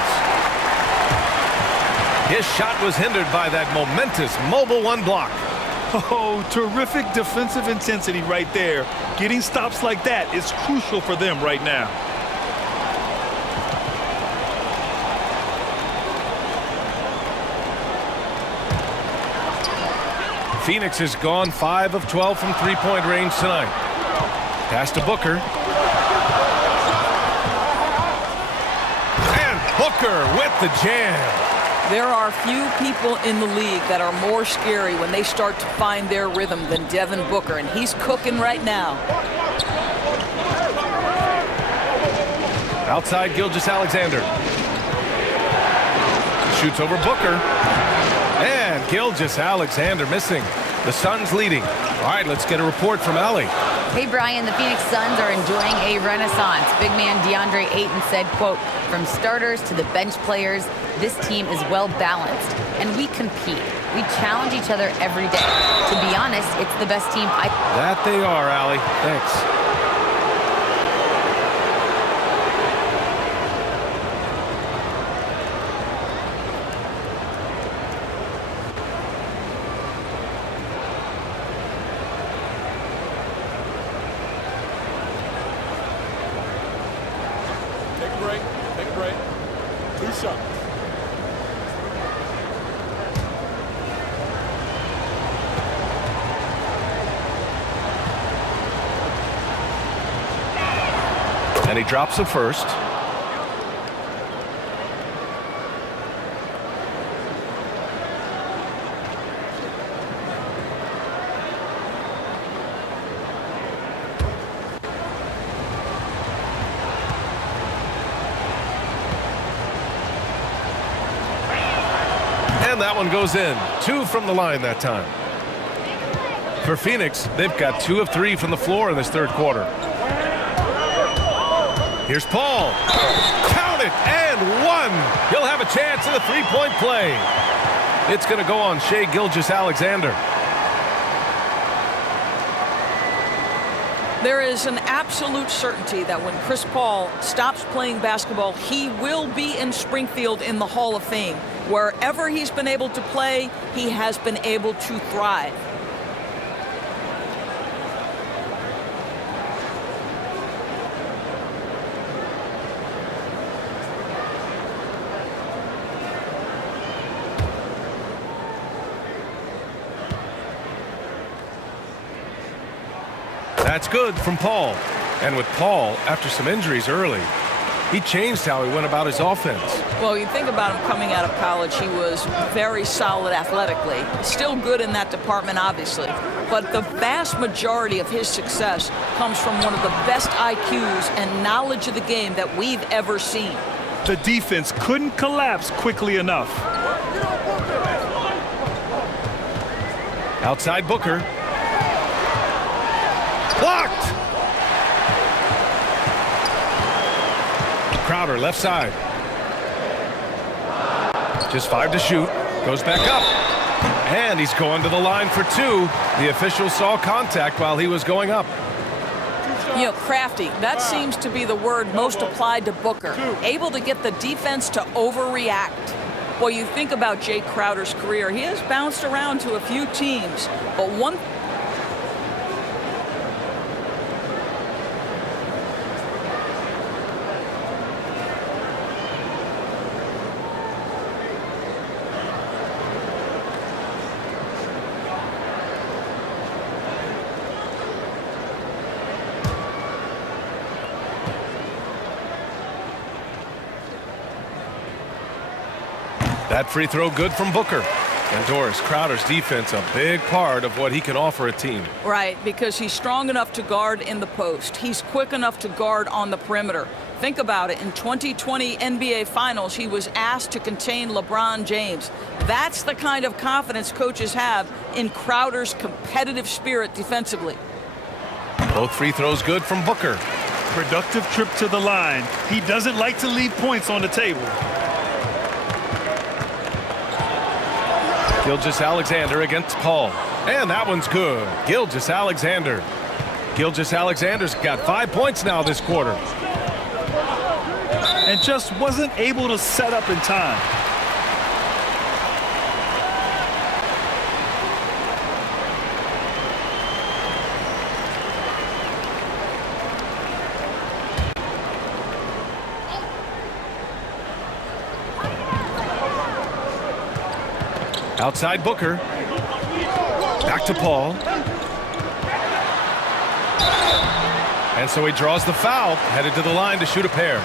His shot was hindered by that momentous mobile 1 block. Oh, terrific defensive intensity right there. Getting stops like that is crucial for them right now. Phoenix has gone 5 of 12 from three-point range tonight. Pass to Booker. And Booker with the jam. There are few people in the league that are more scary when they start to find their rhythm than Devin Booker, and he's cooking right now. Outside Gilgeous-Alexander. Shoots over Booker. And Gilgeous-Alexander missing. The Suns leading. All right, let's get a report from Allie. Hey, Brian, the Phoenix Suns are enjoying a renaissance. Big man DeAndre Ayton said, quote, "From starters to the bench players, this team is well balanced, and we compete. We challenge each other every day. To be honest, it's the best team I..." That they are, Allie. Thanks. And he drops the first. And that one goes in. 2 from the line that time. For Phoenix, they've got 2 of 3 from the floor in this third quarter. Here's Paul. Count it, and 1. He'll have a chance in the three-point play. It's going to go on Shai Gilgeous-Alexander. There is an absolute certainty that when Chris Paul stops playing basketball, he will be in Springfield in the Hall of Fame. Wherever he's been able to play, he has been able to thrive. That's good from Paul. And with Paul, after some injuries early, he changed how he went about his offense. Well, you think about him coming out of college, he was very solid athletically. Still good in that department, obviously. But the vast majority of his success comes from one of the best IQs and knowledge of the game that we've ever seen. The defense couldn't collapse quickly enough. Outside Booker. Blocked! Crowder, left side. Just 5 to shoot. Goes back up. And he's going to the line for 2. The official saw contact while he was going up. You know, crafty, that seems to be the word most applied to Booker. Able to get the defense to overreact. Well, you think about Jay Crowder's career. He has bounced around to a few teams, but one That free throw good from Booker. And Doris, Crowder's defense a big part of what he can offer a team. Right, because he's strong enough to guard in the post. He's quick enough to guard on the perimeter. Think about it. In 2020 NBA Finals, he was asked to contain LeBron James. That's the kind of confidence coaches have in Crowder's competitive spirit defensively. Both free throws good from Booker. Productive trip to the line. He doesn't like to leave points on the table. Gilgeous-Alexander against Paul. And that one's good. Gilgeous-Alexander. Gilgeous-Alexander's got 5 points now this quarter. And just wasn't able to set up in time. Outside Booker. Back to Paul. And so he draws the foul, headed to the line to shoot a pair.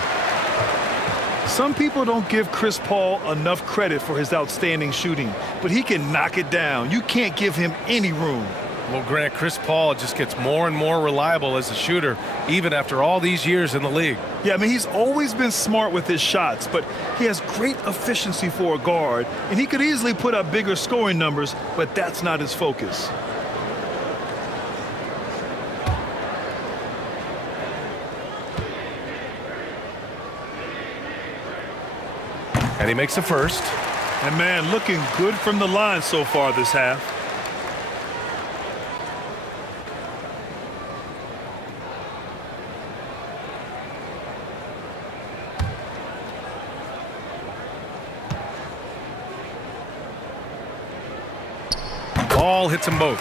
Some people don't give Chris Paul enough credit for his outstanding shooting, but he can knock it down. You can't give him any room. Well, Grant, Chris Paul just gets more and more reliable as a shooter, even after all these years in the league. Yeah, I mean, he's always been smart with his shots, but he has great efficiency for a guard, and he could easily put up bigger scoring numbers, but that's not his focus. And he makes the first. And man, looking good from the line so far this half. Paul hits them both.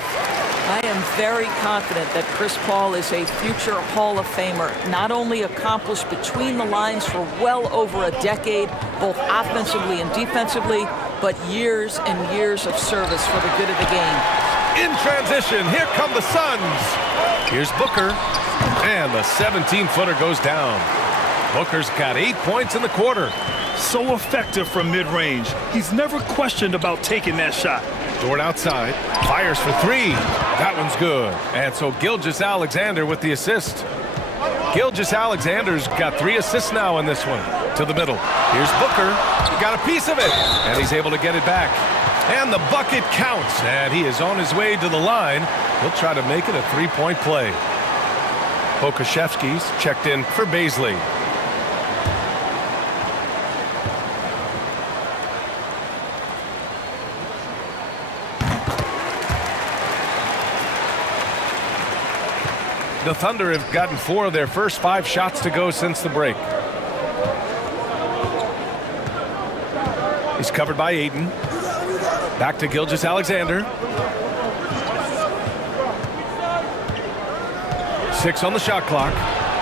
I am very confident that Chris Paul is a future Hall of Famer, not only accomplished between the lines for well over a decade, both offensively and defensively, but years and years of service for the good of the game. In transition, here come the Suns. Here's Booker, and the 17-footer goes down. Booker's got 8 points in the quarter. So effective from mid-range. He's never questioned about taking that shot. Dort outside, fires for three. That one's good. And so Gilgeous-Alexander with the assist. Gilgeous-Alexander's got 3 assists now in this one. To the middle. Here's Booker. Got a piece of it. And he's able to get it back. And the bucket counts. And he is on his way to the line. He'll try to make it a 3-point play. Pokusevski's checked in for Bazley. The Thunder have gotten 4 of their first 5 shots to go since the break. He's covered by Ayton. Back to Gilgeous-Alexander. 6 on the shot clock.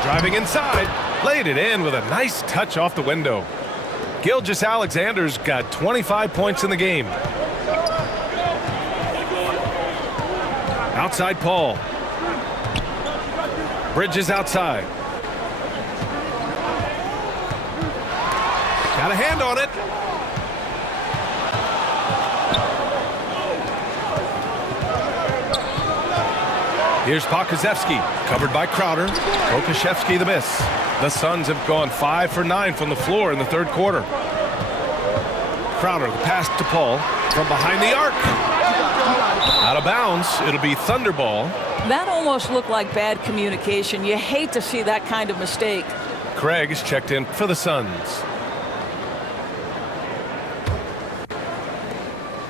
Driving inside. Laid it in with a nice touch off the window. Gilgeous-Alexander's got 25 points in the game. Outside Paul. Bridges outside. Got a hand on it. Here's Pokusevski, covered by Crowder. Pokusevski the miss. The Suns have gone 5 for 9 from the floor in the third quarter. Crowder, the pass to Paul from behind the arc. Out of bounds. It'll be Thunder ball. That almost looked like bad communication. You hate to see that kind of mistake. Craig is checked in for the Suns.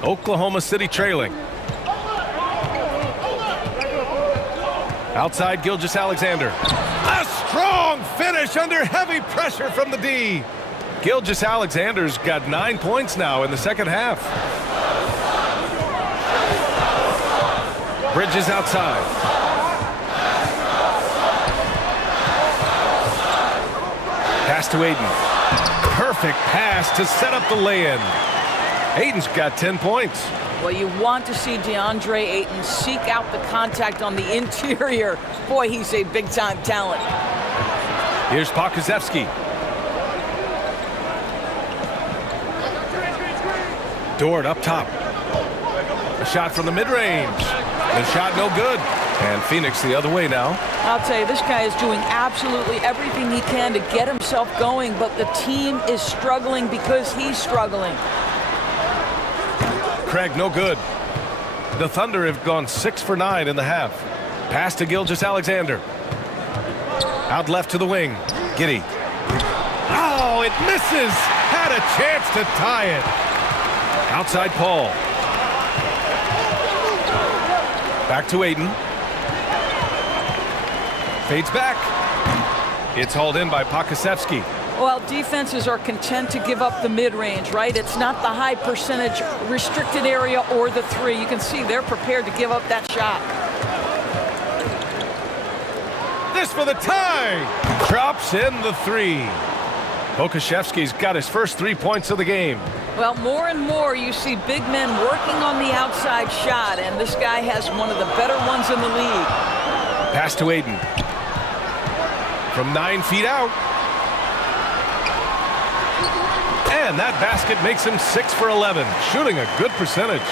Oklahoma City trailing. Outside Gilgeous-Alexander. A strong finish under heavy pressure from the D. Gilgeous-Alexander's got 9 points now in the second half. Bridges outside. Pass to Ayton. Perfect pass to set up the lay-in. Ayton's got 10 points. Well, you want to see DeAndre Ayton seek out the contact on the interior. Boy, he's a big-time talent. Here's Pokusevski. Dort up top. A shot from the mid-range. The shot no good. And Phoenix the other way now. I'll tell you, this guy is doing absolutely everything he can to get himself going, but the team is struggling because he's struggling. Craig, no good. The Thunder have gone 6 for 9 in the half. Pass to Gilgeous-Alexander. Out left to the wing. Giddey. Oh, it misses. Had a chance to tie it. Outside Paul. Back to Ayton. Fades back. It's hauled in by Pokusevski. Well, defenses are content to give up the mid-range, right? It's not the high percentage restricted area or the three. You can see they're prepared to give up that shot. This for the tie. Drops in the 3. Pokusevski's got his first 3 points of the game. Well, more and more you see big men working on the outside shot, and this guy has one of the better ones in the league. Pass to Ayton. From 9 feet out. And that basket makes him 6 for 11, shooting a good percentage.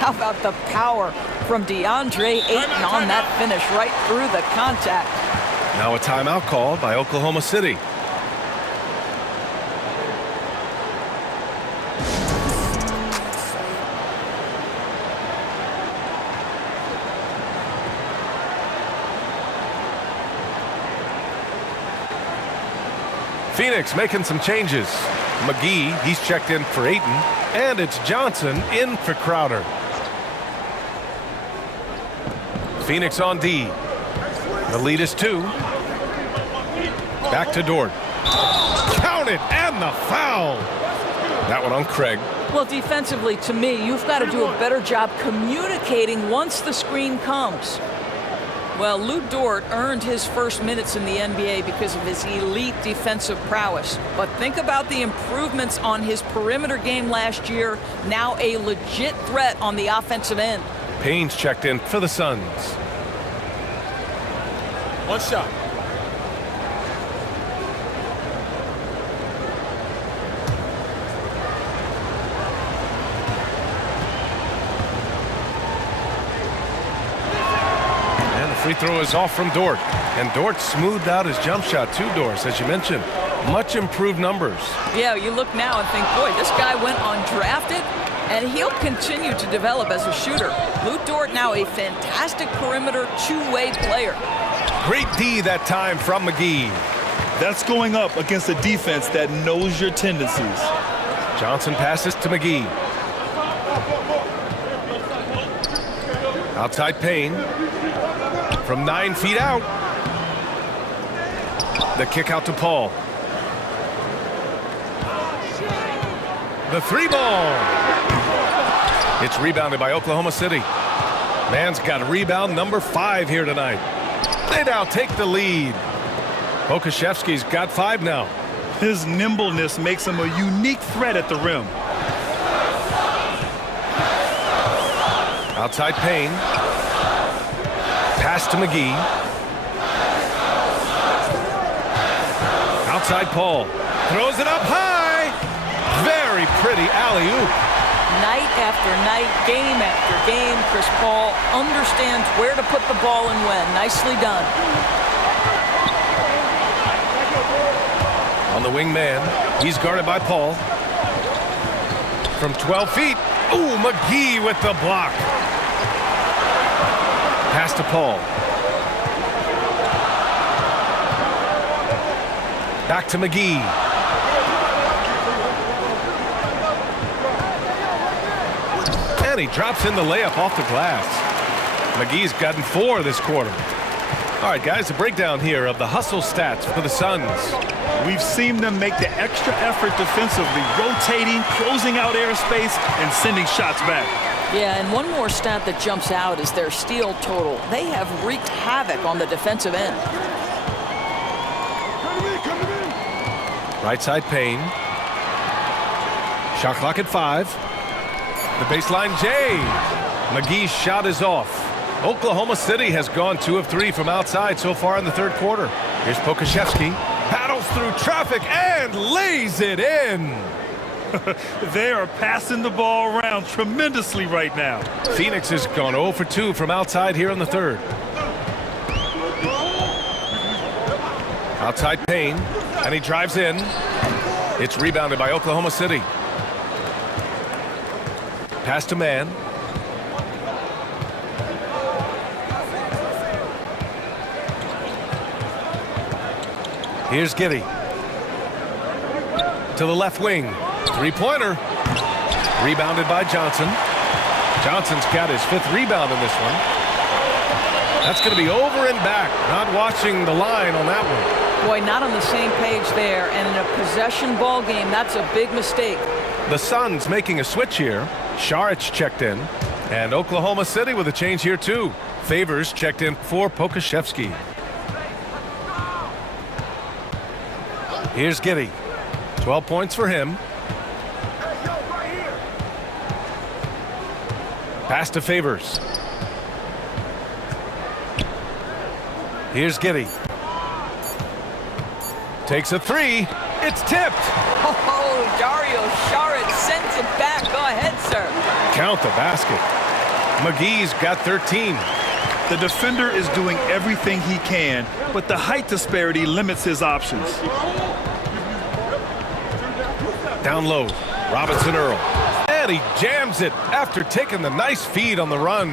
How about the power from DeAndre Ayton on that finish right through the contact. Now a timeout call by Oklahoma City. Phoenix making some changes. McGee, he's checked in for Ayton, and it's Johnson in for Crowder. Phoenix on D. The lead is 2. Back to Dort. Count it, and the foul. That one on Craig. Well, defensively, to me, you've got to do a better job communicating once the screen comes. Well, Lou Dort earned his first minutes in the NBA because of his elite defensive prowess. But think about the improvements on his perimeter game last year. Now a legit threat on the offensive end. Payne's checked in for the Suns. One shot. Free throw is off from Dort, and Dort smoothed out his jump shot too, Doris, as you mentioned. Much improved numbers. Yeah, you look now and think, boy, this guy went undrafted, and he'll continue to develop as a shooter. Lou Dort now a fantastic perimeter two-way player. Great D that time from McGee. That's going up against a defense that knows your tendencies. Johnson passes to McGee. Outside Payne. From 9 feet out. The kick out to Paul. The three ball. It's rebounded by Oklahoma City. Man's got rebound number 5 here tonight. They now take the lead. Pokusevski's got 5 now. His nimbleness makes him a unique threat at the rim. Outside Payne. Pass to McGee. Outside Paul. Throws it up high. Very pretty alley-oop. Night after night, game after game, Chris Paul understands where to put the ball and when. Nicely done. On the wing man, he's guarded by Paul. From 12 feet. Ooh, McGee with the block. Pass to Paul. Back to McGee. And he drops in the layup off the glass. McGee's gotten 4 this quarter. All right, guys, a breakdown here of the hustle stats for the Suns. We've seen them make the extra effort defensively, rotating, closing out airspace, and sending shots back. Yeah, and one more stat that jumps out is their steal total. They have wreaked havoc on the defensive end. Right side Payne. Shot clock at 5. The baseline Jay. McGee's shot is off. Oklahoma City has gone 2 of 3 from outside so far in the third quarter. Here's Pokusevski. Paddles through traffic and lays it in. They are passing the ball around tremendously right now. Phoenix has gone 0 for 2 from outside here in the third. Outside Payne, and he drives in. It's rebounded by Oklahoma City. Pass to man. Here's Giddey. To the left wing. Three-pointer. Rebounded by Johnson. Johnson's got his 5th rebound in this one. That's going to be over and back. Not watching the line on that one. Boy, not on the same page there. And in a possession ball game, that's a big mistake. The Suns making a switch here. Saric checked in. And Oklahoma City with a change here, too. Favors checked in for Pokusevski. Here's Giddey. 12 points for him. Pass to Favors. Here's Giddey. Takes a 3. It's tipped. Oh, Dario Saric sends it back. Go ahead, sir. Count the basket. McGee's got 13. The defender is doing everything he can, but the height disparity limits his options. Down low, Robinson Earl. And he jams it after taking the nice feed on the run.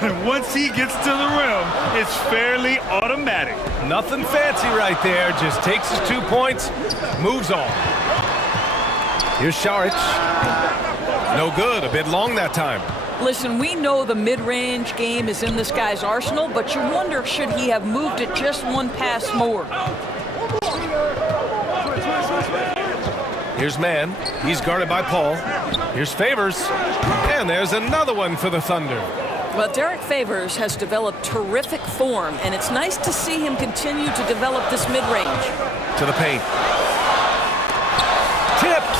And once he gets to the rim, it's fairly automatic. Nothing fancy right there. Just takes his 2 points, moves on. Here's Saric. No good. A bit long that time. Listen, we know the mid-range game is in this guy's arsenal, but you wonder, should he have moved it just one pass more? Here's Mann. He's guarded by Paul. Here's Favors. And there's another one for the Thunder. Well, Derek Favors has developed terrific form, and it's nice to see him continue to develop this mid-range. To the paint. Tipped.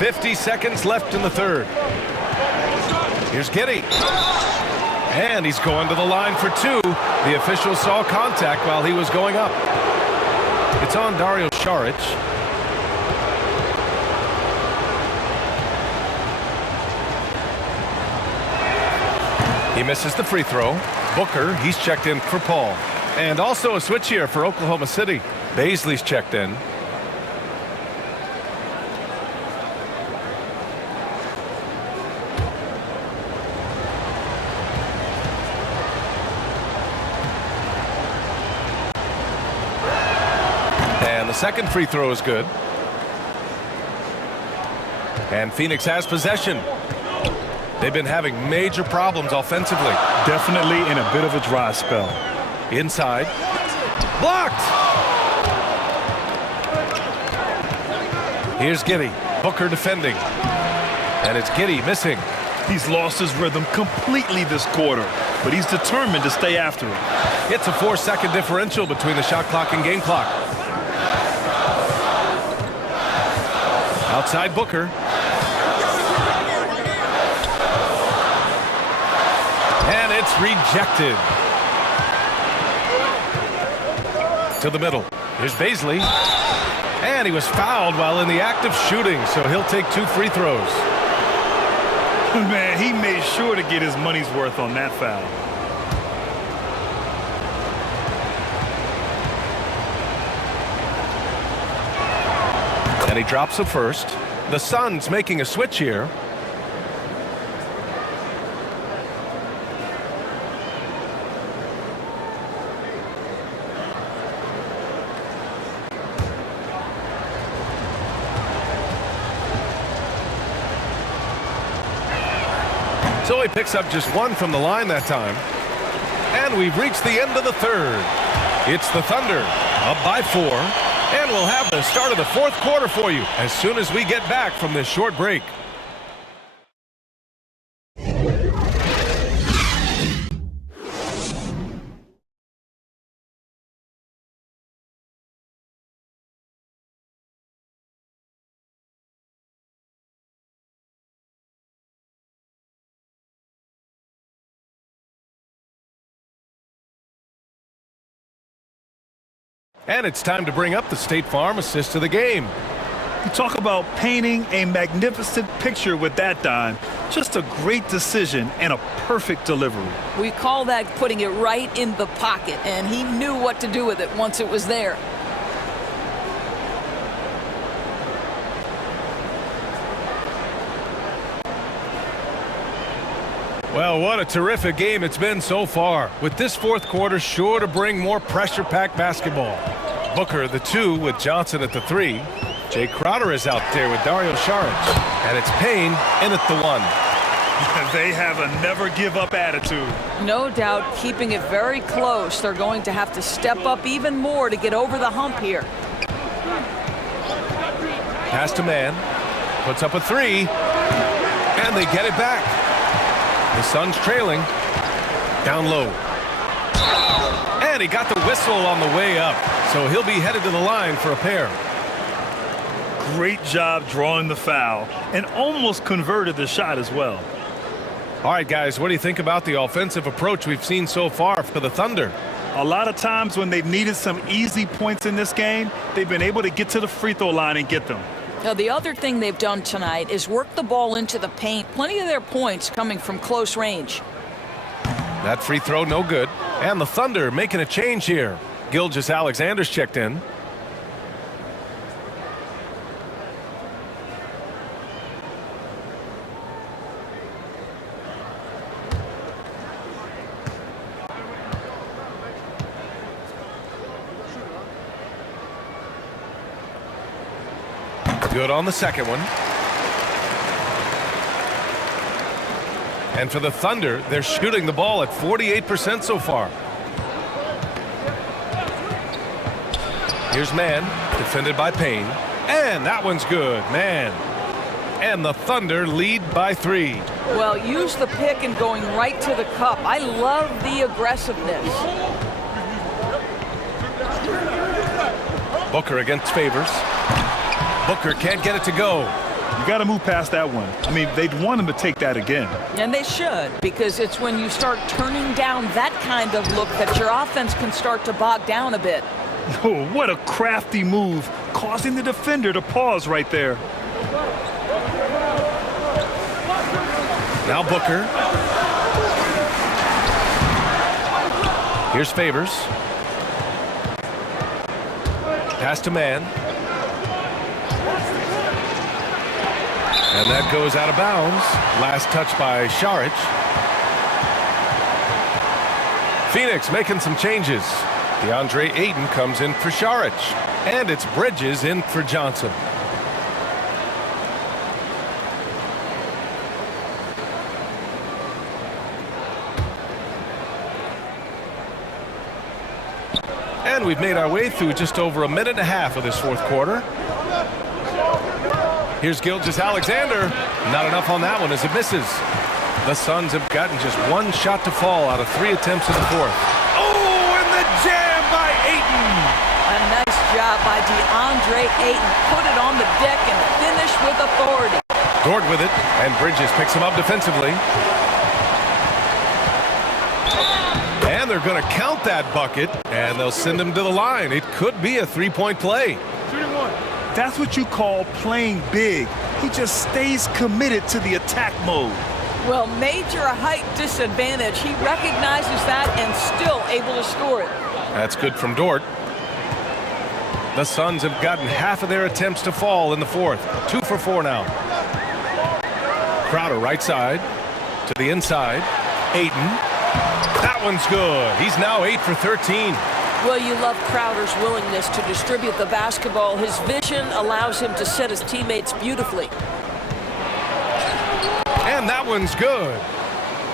50 seconds left in the third. Here's Giddey. And he's going to the line for two. The official saw contact while he was going up. It's on Dario Saric. He misses the free throw. Booker, he's checked in for Paul. And also a switch here for Oklahoma City. Bazley's checked in. And the second free throw is good. And Phoenix has possession. They've been having major problems offensively. Definitely in a bit of a dry spell. Inside. Blocked! Here's Giddey. Booker defending. And it's Giddey missing. He's lost his rhythm completely this quarter, but he's determined to stay after it. It's a 4-second differential between the shot clock and game clock. Outside Booker. And it's rejected. To the middle. Here's Bazley. And he was fouled while in the act of shooting, so he'll take 2 free throws. Man, he made sure to get his money's worth on that foul. And he drops the first. The Suns making a switch here. So he picks up just 1 from the line that time. And we've reached the end of the third. It's the Thunder up by 4. And we'll have the start of the fourth quarter for you as soon as we get back from this short break. And it's time to bring up the State Farm assist of the game. You talk about painting a magnificent picture with that dime. Just a great decision and a perfect delivery. We call that putting it right in the pocket, and he knew what to do with it once it was there. Well, what a terrific game it's been so far, with this fourth quarter sure to bring more pressure-packed basketball. Booker the 2 with Johnson at the 3. Jay Crowder is out there with Dario Saric. And it's Payne in at the 1. They have a never-give-up attitude. No doubt keeping it very close. They're going to have to step up even more to get over the hump here. Pass to Mann. Puts up a 3. And they get it back. The Suns trailing. Down low. And he got the whistle on the way up. So he'll be headed to the line for a pair. Great job drawing the foul and almost converted the shot as well. All right, guys, what do you think about the offensive approach we've seen so far for the Thunder? A lot of times when they've needed some easy points in this game, they've been able to get to the free throw line and get them. Now, the other thing they've done tonight is work the ball into the paint. Plenty of their points coming from close range. That free throw no good. And the Thunder making a change here. Gilgeous-Alexander's checked in. Good on the second one. And for the Thunder, they're shooting the ball at 48% so far. Here's Mann, defended by Payne. And that one's good, man. And the Thunder lead by 3. Well, use the pick and going right to the cup. I love the aggressiveness. Booker against Favors. Booker can't get it to go. You got to move past that one. I mean, they'd want him to take that again. And they should, because it's when you start turning down that kind of look that your offense can start to bog down a bit. Oh, what a crafty move, causing the defender to pause right there. Now Booker. Here's Favors. Pass to Mann. And that goes out of bounds. Last touch by Saric. Phoenix making some changes. DeAndre Ayton comes in for Saric. And it's Bridges in for Johnson. And we've made our way through just over a minute and a half of this fourth quarter. Here's Gilgeous-Alexander. Not enough on that one as it misses. The Suns have gotten just one shot to fall out of 3 attempts in the fourth. Oh, and the jam by Ayton. A nice job by DeAndre Ayton. Put it on the deck and finish with authority. Dort with it, and Bridges picks him up defensively. And they're going to count that bucket, and they'll send him to the line. It could be a 3-point play. That's what you call playing big. He just stays committed to the attack mode. Well, major height disadvantage. He recognizes that and still able to score it. That's good from Dort. The Suns have gotten half of their attempts to fall in the fourth. 2 for 4 now. Crowder right side to the inside. Ayton. That one's good. He's now 8 for 13. Well, you love Crowder's willingness to distribute the basketball. His vision allows him to set his teammates beautifully. And that one's good.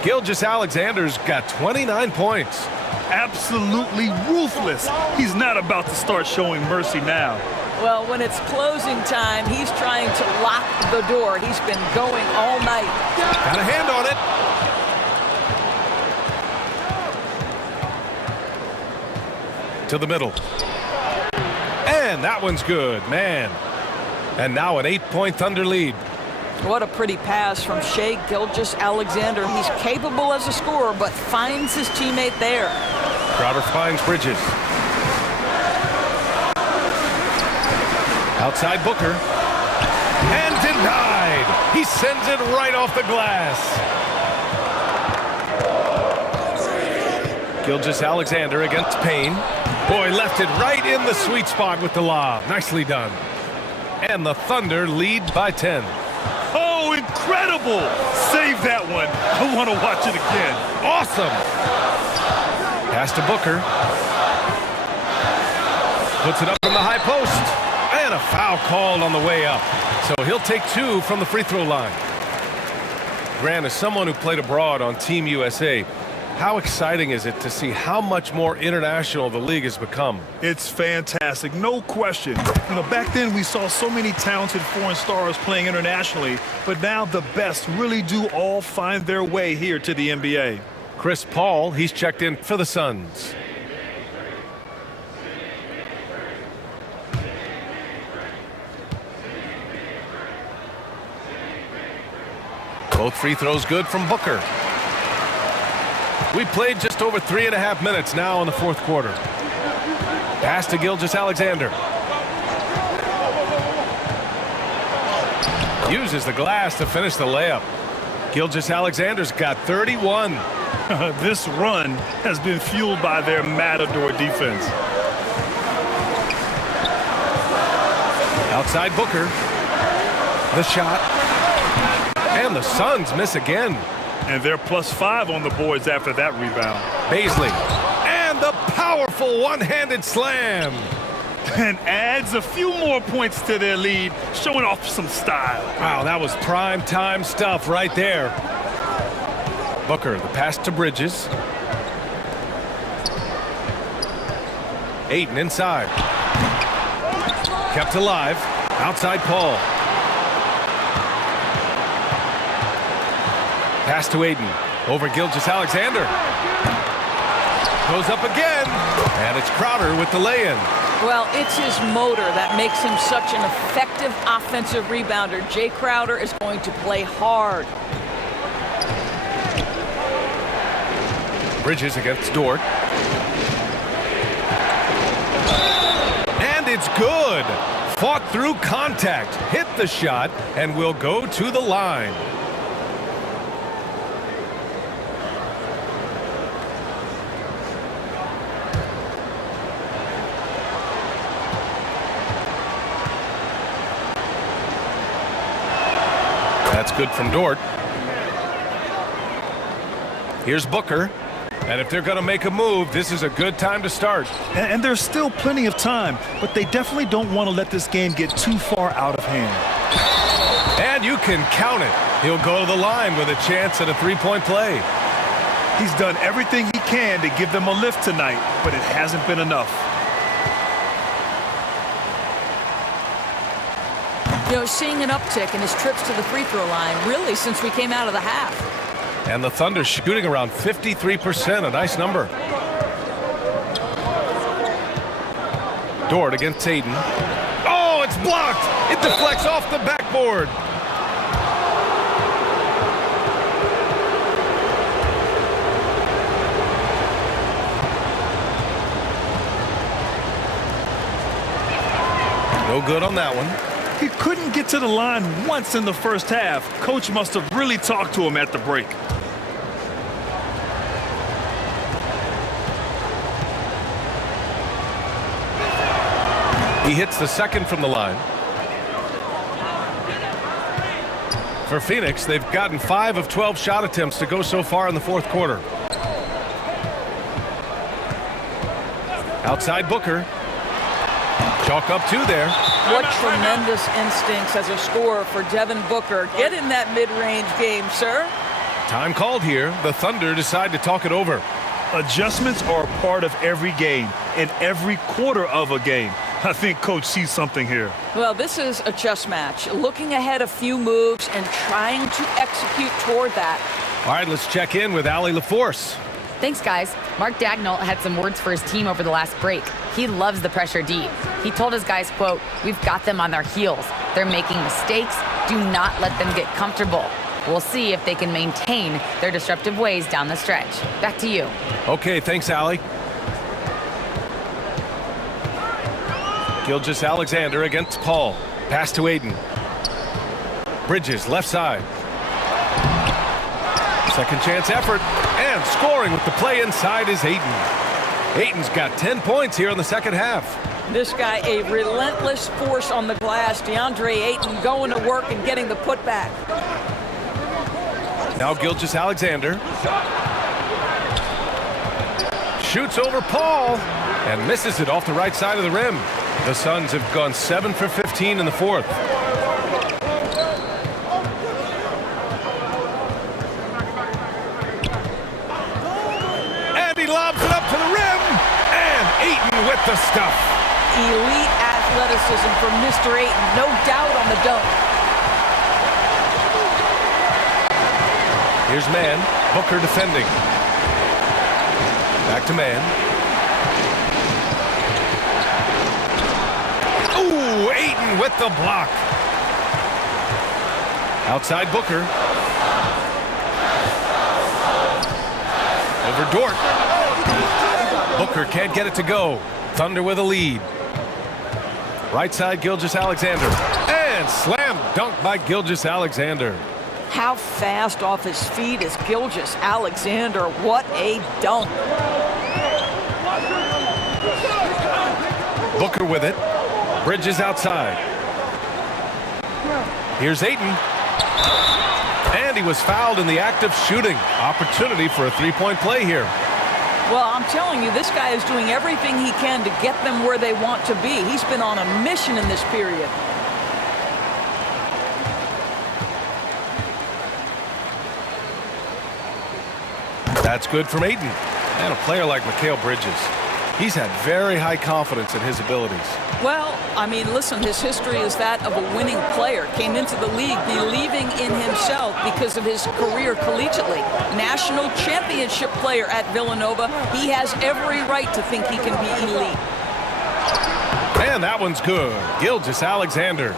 Gilgeous-Alexander's got 29 points. Absolutely ruthless. He's not about to start showing mercy now. Well, when it's closing time, he's trying to lock the door. He's been going all night. Got a hand on it. To the middle. And that one's good, man. And now an 8-point Thunder lead. What a pretty pass from Shai Gilgeous-Alexander. He's capable as a scorer, but finds his teammate there. Crowder finds Bridges. Outside Booker. And denied. He sends it right off the glass. Gilgeous-Alexander against Payne. Boy, left it right in the sweet spot with the lob. Nicely done. And the Thunder lead by 10. Oh, incredible! Save that one. I want to watch it again. Awesome. Pass to Booker. Puts it up from the high post. And a foul called on the way up. So he'll take 2 from the free throw line. Grant, as someone who played abroad on Team USA, how exciting is it to see how much more international the league has become? It's fantastic, no question. You know, back then we saw so many talented foreign stars playing internationally, but now the best really do all find their way here to the NBA. Chris Paul, he's checked in for the Suns. Both free throws good from Booker. We played just over 3.5 minutes now in the fourth quarter. Pass to Gilgeous-Alexander. Uses the glass to finish the layup. Gilgeous-Alexander's got 31. This run has been fueled by their Matador defense. Outside Booker. The shot. And the Suns miss again. And they're +5 on the boards after that rebound. Baisley. And the powerful one-handed slam. And adds a few more points to their lead, showing off some style. Wow, that was prime time stuff right there. Booker, the pass to Bridges. Ayton inside. Kept alive. Outside Paul. Pass to Aiden. Over Gilgeous-Alexander. Goes up again. And it's Crowder with the lay-in. Well, it's his motor that makes him such an effective offensive rebounder. Jay Crowder is going to play hard. Bridges against Dort. And it's good. Fought through contact, hit the shot, and will go to the line. That's good from Dort. Here's Booker. And if they're going to make a move, this is a good time to start. And there's still plenty of time, but they definitely don't want to let this game get too far out of hand. And you can count it. He'll go to the line with a chance at a three-point play. He's done everything he can to give them a lift tonight, but it hasn't been enough. You know, seeing an uptick in his trips to the free throw line, really, since we came out of the half. And the Thunder shooting around 53%, a nice number. Dort against Aiden. Oh, it's blocked! It deflects off the backboard. No good on that one. He couldn't get to the line once in the first half. Coach must have really talked to him at the break. He hits the second from the line. For Phoenix, they've gotten 5 of 12 shot attempts to go so far in the fourth quarter. Outside Booker. Chalk up 2 there. What tremendous instincts as a scorer for Devin Booker. Get in that mid-range game, sir. Time called here. The Thunder decide to talk it over. Adjustments are a part of every game and every quarter of a game. I think Coach sees something here. Well, this is a chess match. Looking ahead a few moves and trying to execute toward that. All right, let's check in with Allie LaForce. Thanks, guys. Mark Dagnall had some words for his team over the last break. He loves the pressure deep. He told his guys, quote, "We've got them on their heels. They're making mistakes. Do not let them get comfortable. We'll see if they can maintain their disruptive ways down the stretch." Back to you. Okay, thanks, Allie. Gilgeous-Alexander against Paul. Pass to Aiden. Bridges, left side. Second chance effort. And scoring with the play inside is Aiden. Aiden's got 10 points here in the second half. This guy, a relentless force on the glass. DeAndre Ayton going to work and getting the putback. Now Gilgeous-Alexander. Shoots over Paul and misses it off the right side of the rim. The Suns have gone 7 for 15 in the fourth. And he lobs it up to the rim. And Ayton with the stuff. Elite athleticism from Mr. Ayton. No doubt on the dunk. Here's man. Booker defending. Back to man. Ooh, Ayton with the block. Outside Booker. Over Dort. Booker can't get it to go. Thunder with a lead. Right side Gilgeous-Alexander. And slam dunk by Gilgeous-Alexander. How fast off his feet is Gilgeous-Alexander. What a dunk. Booker with it. Bridges outside. Here's Ayton. And he was fouled in the act of shooting. Opportunity for a three-point play here. Well, I'm telling you, this guy is doing everything he can to get them where they want to be. He's been on a mission in this period. That's good from Ayton. And a player like Mikal Bridges. He's had very high confidence in his abilities. Well, I mean, listen, his history is that of a winning player. Came into the league believing in himself because of his career collegiately. National championship player at Villanova. He has every right to think he can be elite. And that one's good. Gilgeous-Alexander.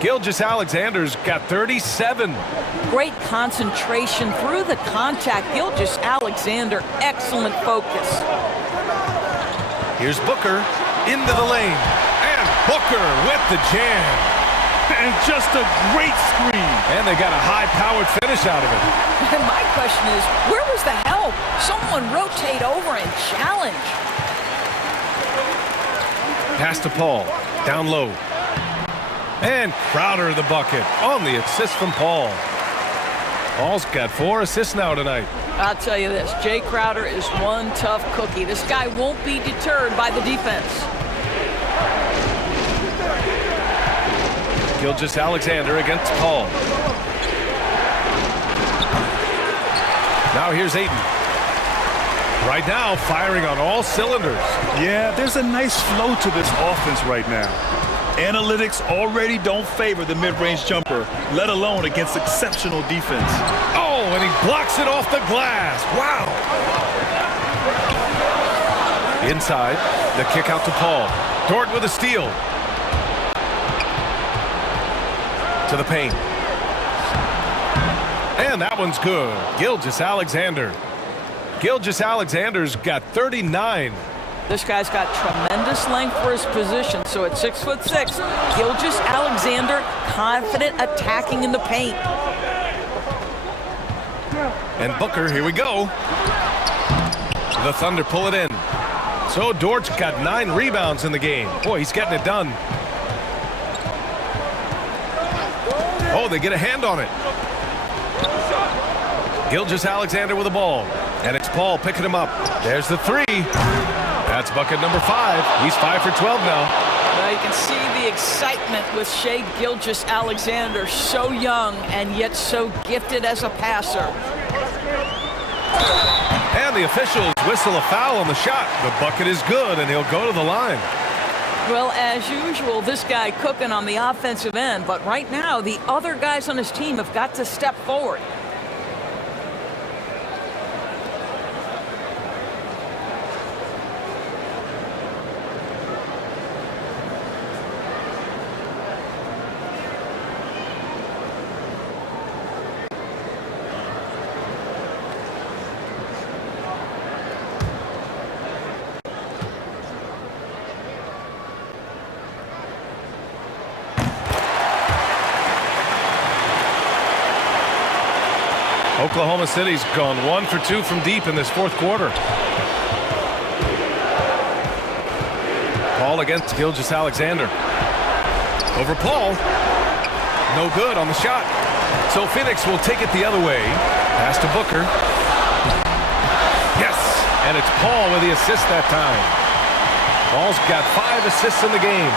Gilgeous-Alexander's got 37. Great concentration through the contact. Gilgeous-Alexander, excellent focus. Here's Booker into the lane. And Booker with the jam. And just a great screen. And they got a high-powered finish out of it. And my question is, where was the help? Someone rotate over and challenge. Pass to Paul. Down low. And Crowder the bucket on the assist from Paul. Paul's got 4 assists now tonight. I'll tell you this, Jay Crowder is one tough cookie. This guy won't be deterred by the defense. Gilgeous-Alexander against Paul. Now here's Ayton. Right now, firing on all cylinders. Yeah, there's a nice flow to this offense right now. Analytics already don't favor the mid-range jumper, let alone against exceptional defense. Oh, and he blocks it off the glass. Wow. Inside, the kick out to Paul. Dort with a steal. To the paint. And that one's good. Gilgeous-Alexander. Gilgeous-Alexander's got 39. This guy's got tremendous length for his position. So at 6'6", Gilgeous-Alexander confident attacking in the paint. And Booker, here we go. The Thunder pull it in. So Dort's got 9 rebounds in the game. Boy, he's getting it done. Oh, they get a hand on it. Gilgeous-Alexander with the ball. And it's Paul picking him up. There's the 3. That's bucket number 5. He's 5 for 12 now. Well, you can see the excitement with Shai Gilgeous-Alexander, so young and yet so gifted as a passer. And the officials whistle a foul on the shot. The bucket is good, and he'll go to the line. Well, as usual, this guy cooking on the offensive end, but right now, the other guys on his team have got to step forward. Oklahoma City's gone 1 for 2 from deep in this 4th quarter. Paul against Gilgeous-Alexander. Over Paul. No good on the shot. So Phoenix will take it the other way. Pass to Booker. Yes! And it's Paul with the assist that time. Paul's got 5 assists in the game.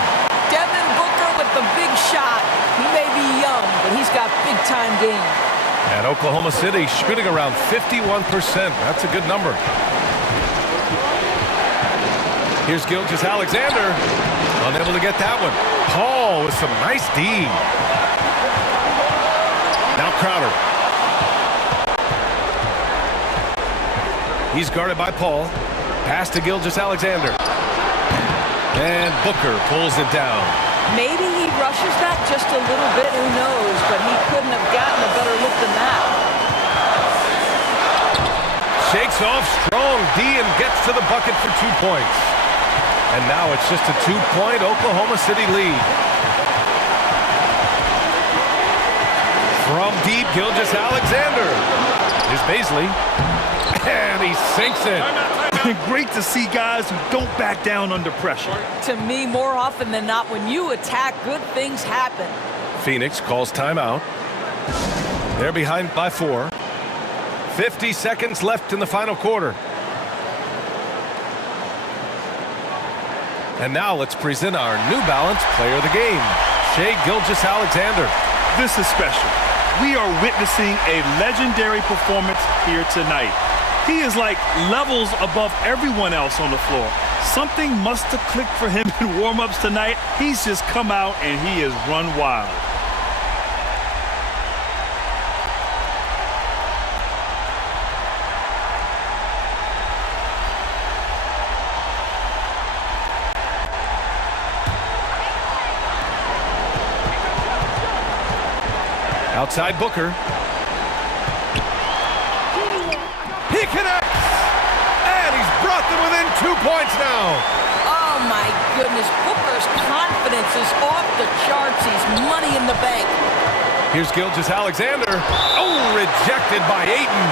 Devin Booker with the big shot. He may be young, but he's got big-time game. And Oklahoma City shooting around 51%. That's a good number. Here's Gilgeous-Alexander. Unable to get that one. Paul with some nice D. Now Crowder. He's guarded by Paul. Pass to Gilgeous-Alexander. And Booker pulls it down. Maybe he rushes that just a little bit, who knows, but he couldn't have gotten a better look than that. Shakes off strong D and gets to the bucket for 2 points. And now it's just a 2-point Oklahoma City lead. From deep, Gilgeous-Alexander. Here's Baisley. And he sinks it. Great to see guys who don't back down under pressure. To me, more often than not, when you attack, good things happen. Phoenix calls timeout. They're behind by 4. 50 seconds left in the final quarter. And now let's present our New Balance Player of the Game, Shai Gilgeous-Alexander. This is special. We are witnessing a legendary performance here tonight. He is like levels above everyone else on the floor. Something must have clicked for him in warm-ups tonight. He's just come out and he has run wild. Outside Booker. He connects! And he's brought them within 2 points now. Oh, my goodness. Booker's confidence is off the charts. He's money in the bank. Here's Gilgeous-Alexander. Oh, rejected by Ayton.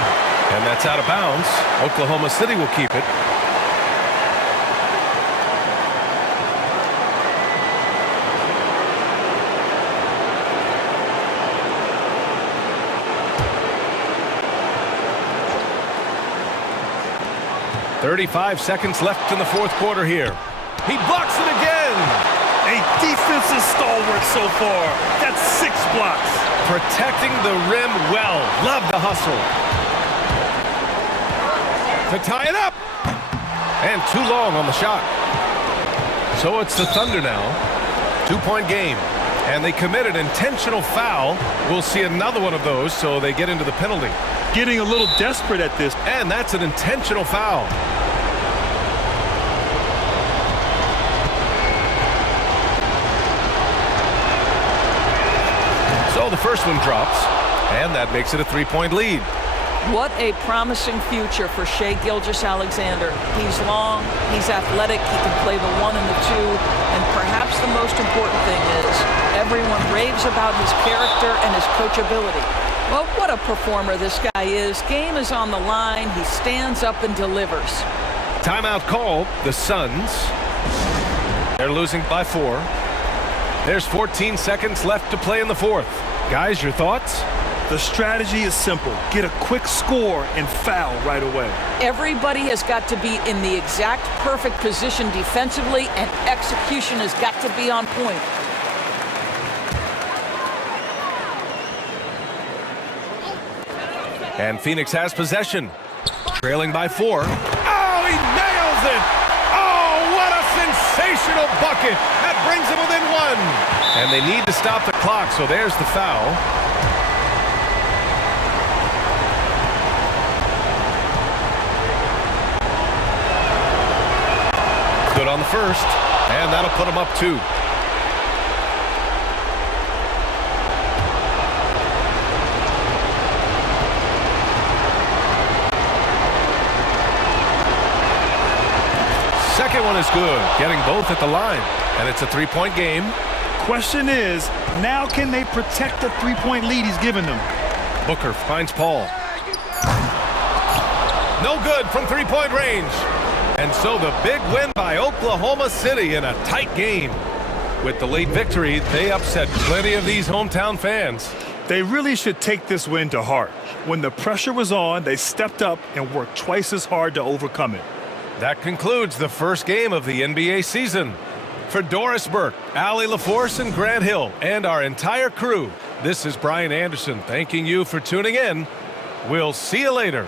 And that's out of bounds. Oklahoma City will keep it. .35 seconds left in the fourth quarter here. He blocks it again. A defensive stalwart so far. That's 6 blocks. Protecting the rim well. Love the hustle. To tie it up. And too long on the shot. So it's the Thunder now. 2-point game. And they committed intentional foul. We'll see another one of those, so they get into the penalty. Getting a little desperate at this. And that's an intentional foul. So the first one drops, and that makes it a 3-point lead. What a promising future for Shai Gilgeous-Alexander. He's long, he's athletic, he can play the 1 and the 2, and perhaps the most important thing is everyone raves about his character and his coachability. Well, what a performer this guy is. Game is on the line, he stands up and delivers. Timeout called. The Suns. They're losing by 4. There's 14 seconds left to play in the fourth. Guys, your thoughts? The strategy is simple. Get a quick score and foul right away. Everybody has got to be in the exact perfect position defensively, and execution has got to be on point. And Phoenix has possession. Trailing by 4. Oh, he nails it! Oh, what a sensational bucket! That brings them within 1. And they need to stop the clock, so there's the foul. Good on the first, and that'll put them up 2. Second one is good, getting both at the line, and it's a 3-point game. Question is, now can they protect the 3-point lead he's given them? Booker finds Paul. No good from 3-point range. And so the big win by Oklahoma City in a tight game. With the late victory, they upset plenty of these hometown fans. They really should take this win to heart. When the pressure was on, they stepped up and worked twice as hard to overcome it. That concludes the first game of the NBA season. For Doris Burke, Allie LaForce, and Grant Hill, and our entire crew, this is Brian Anderson thanking you for tuning in. We'll see you later.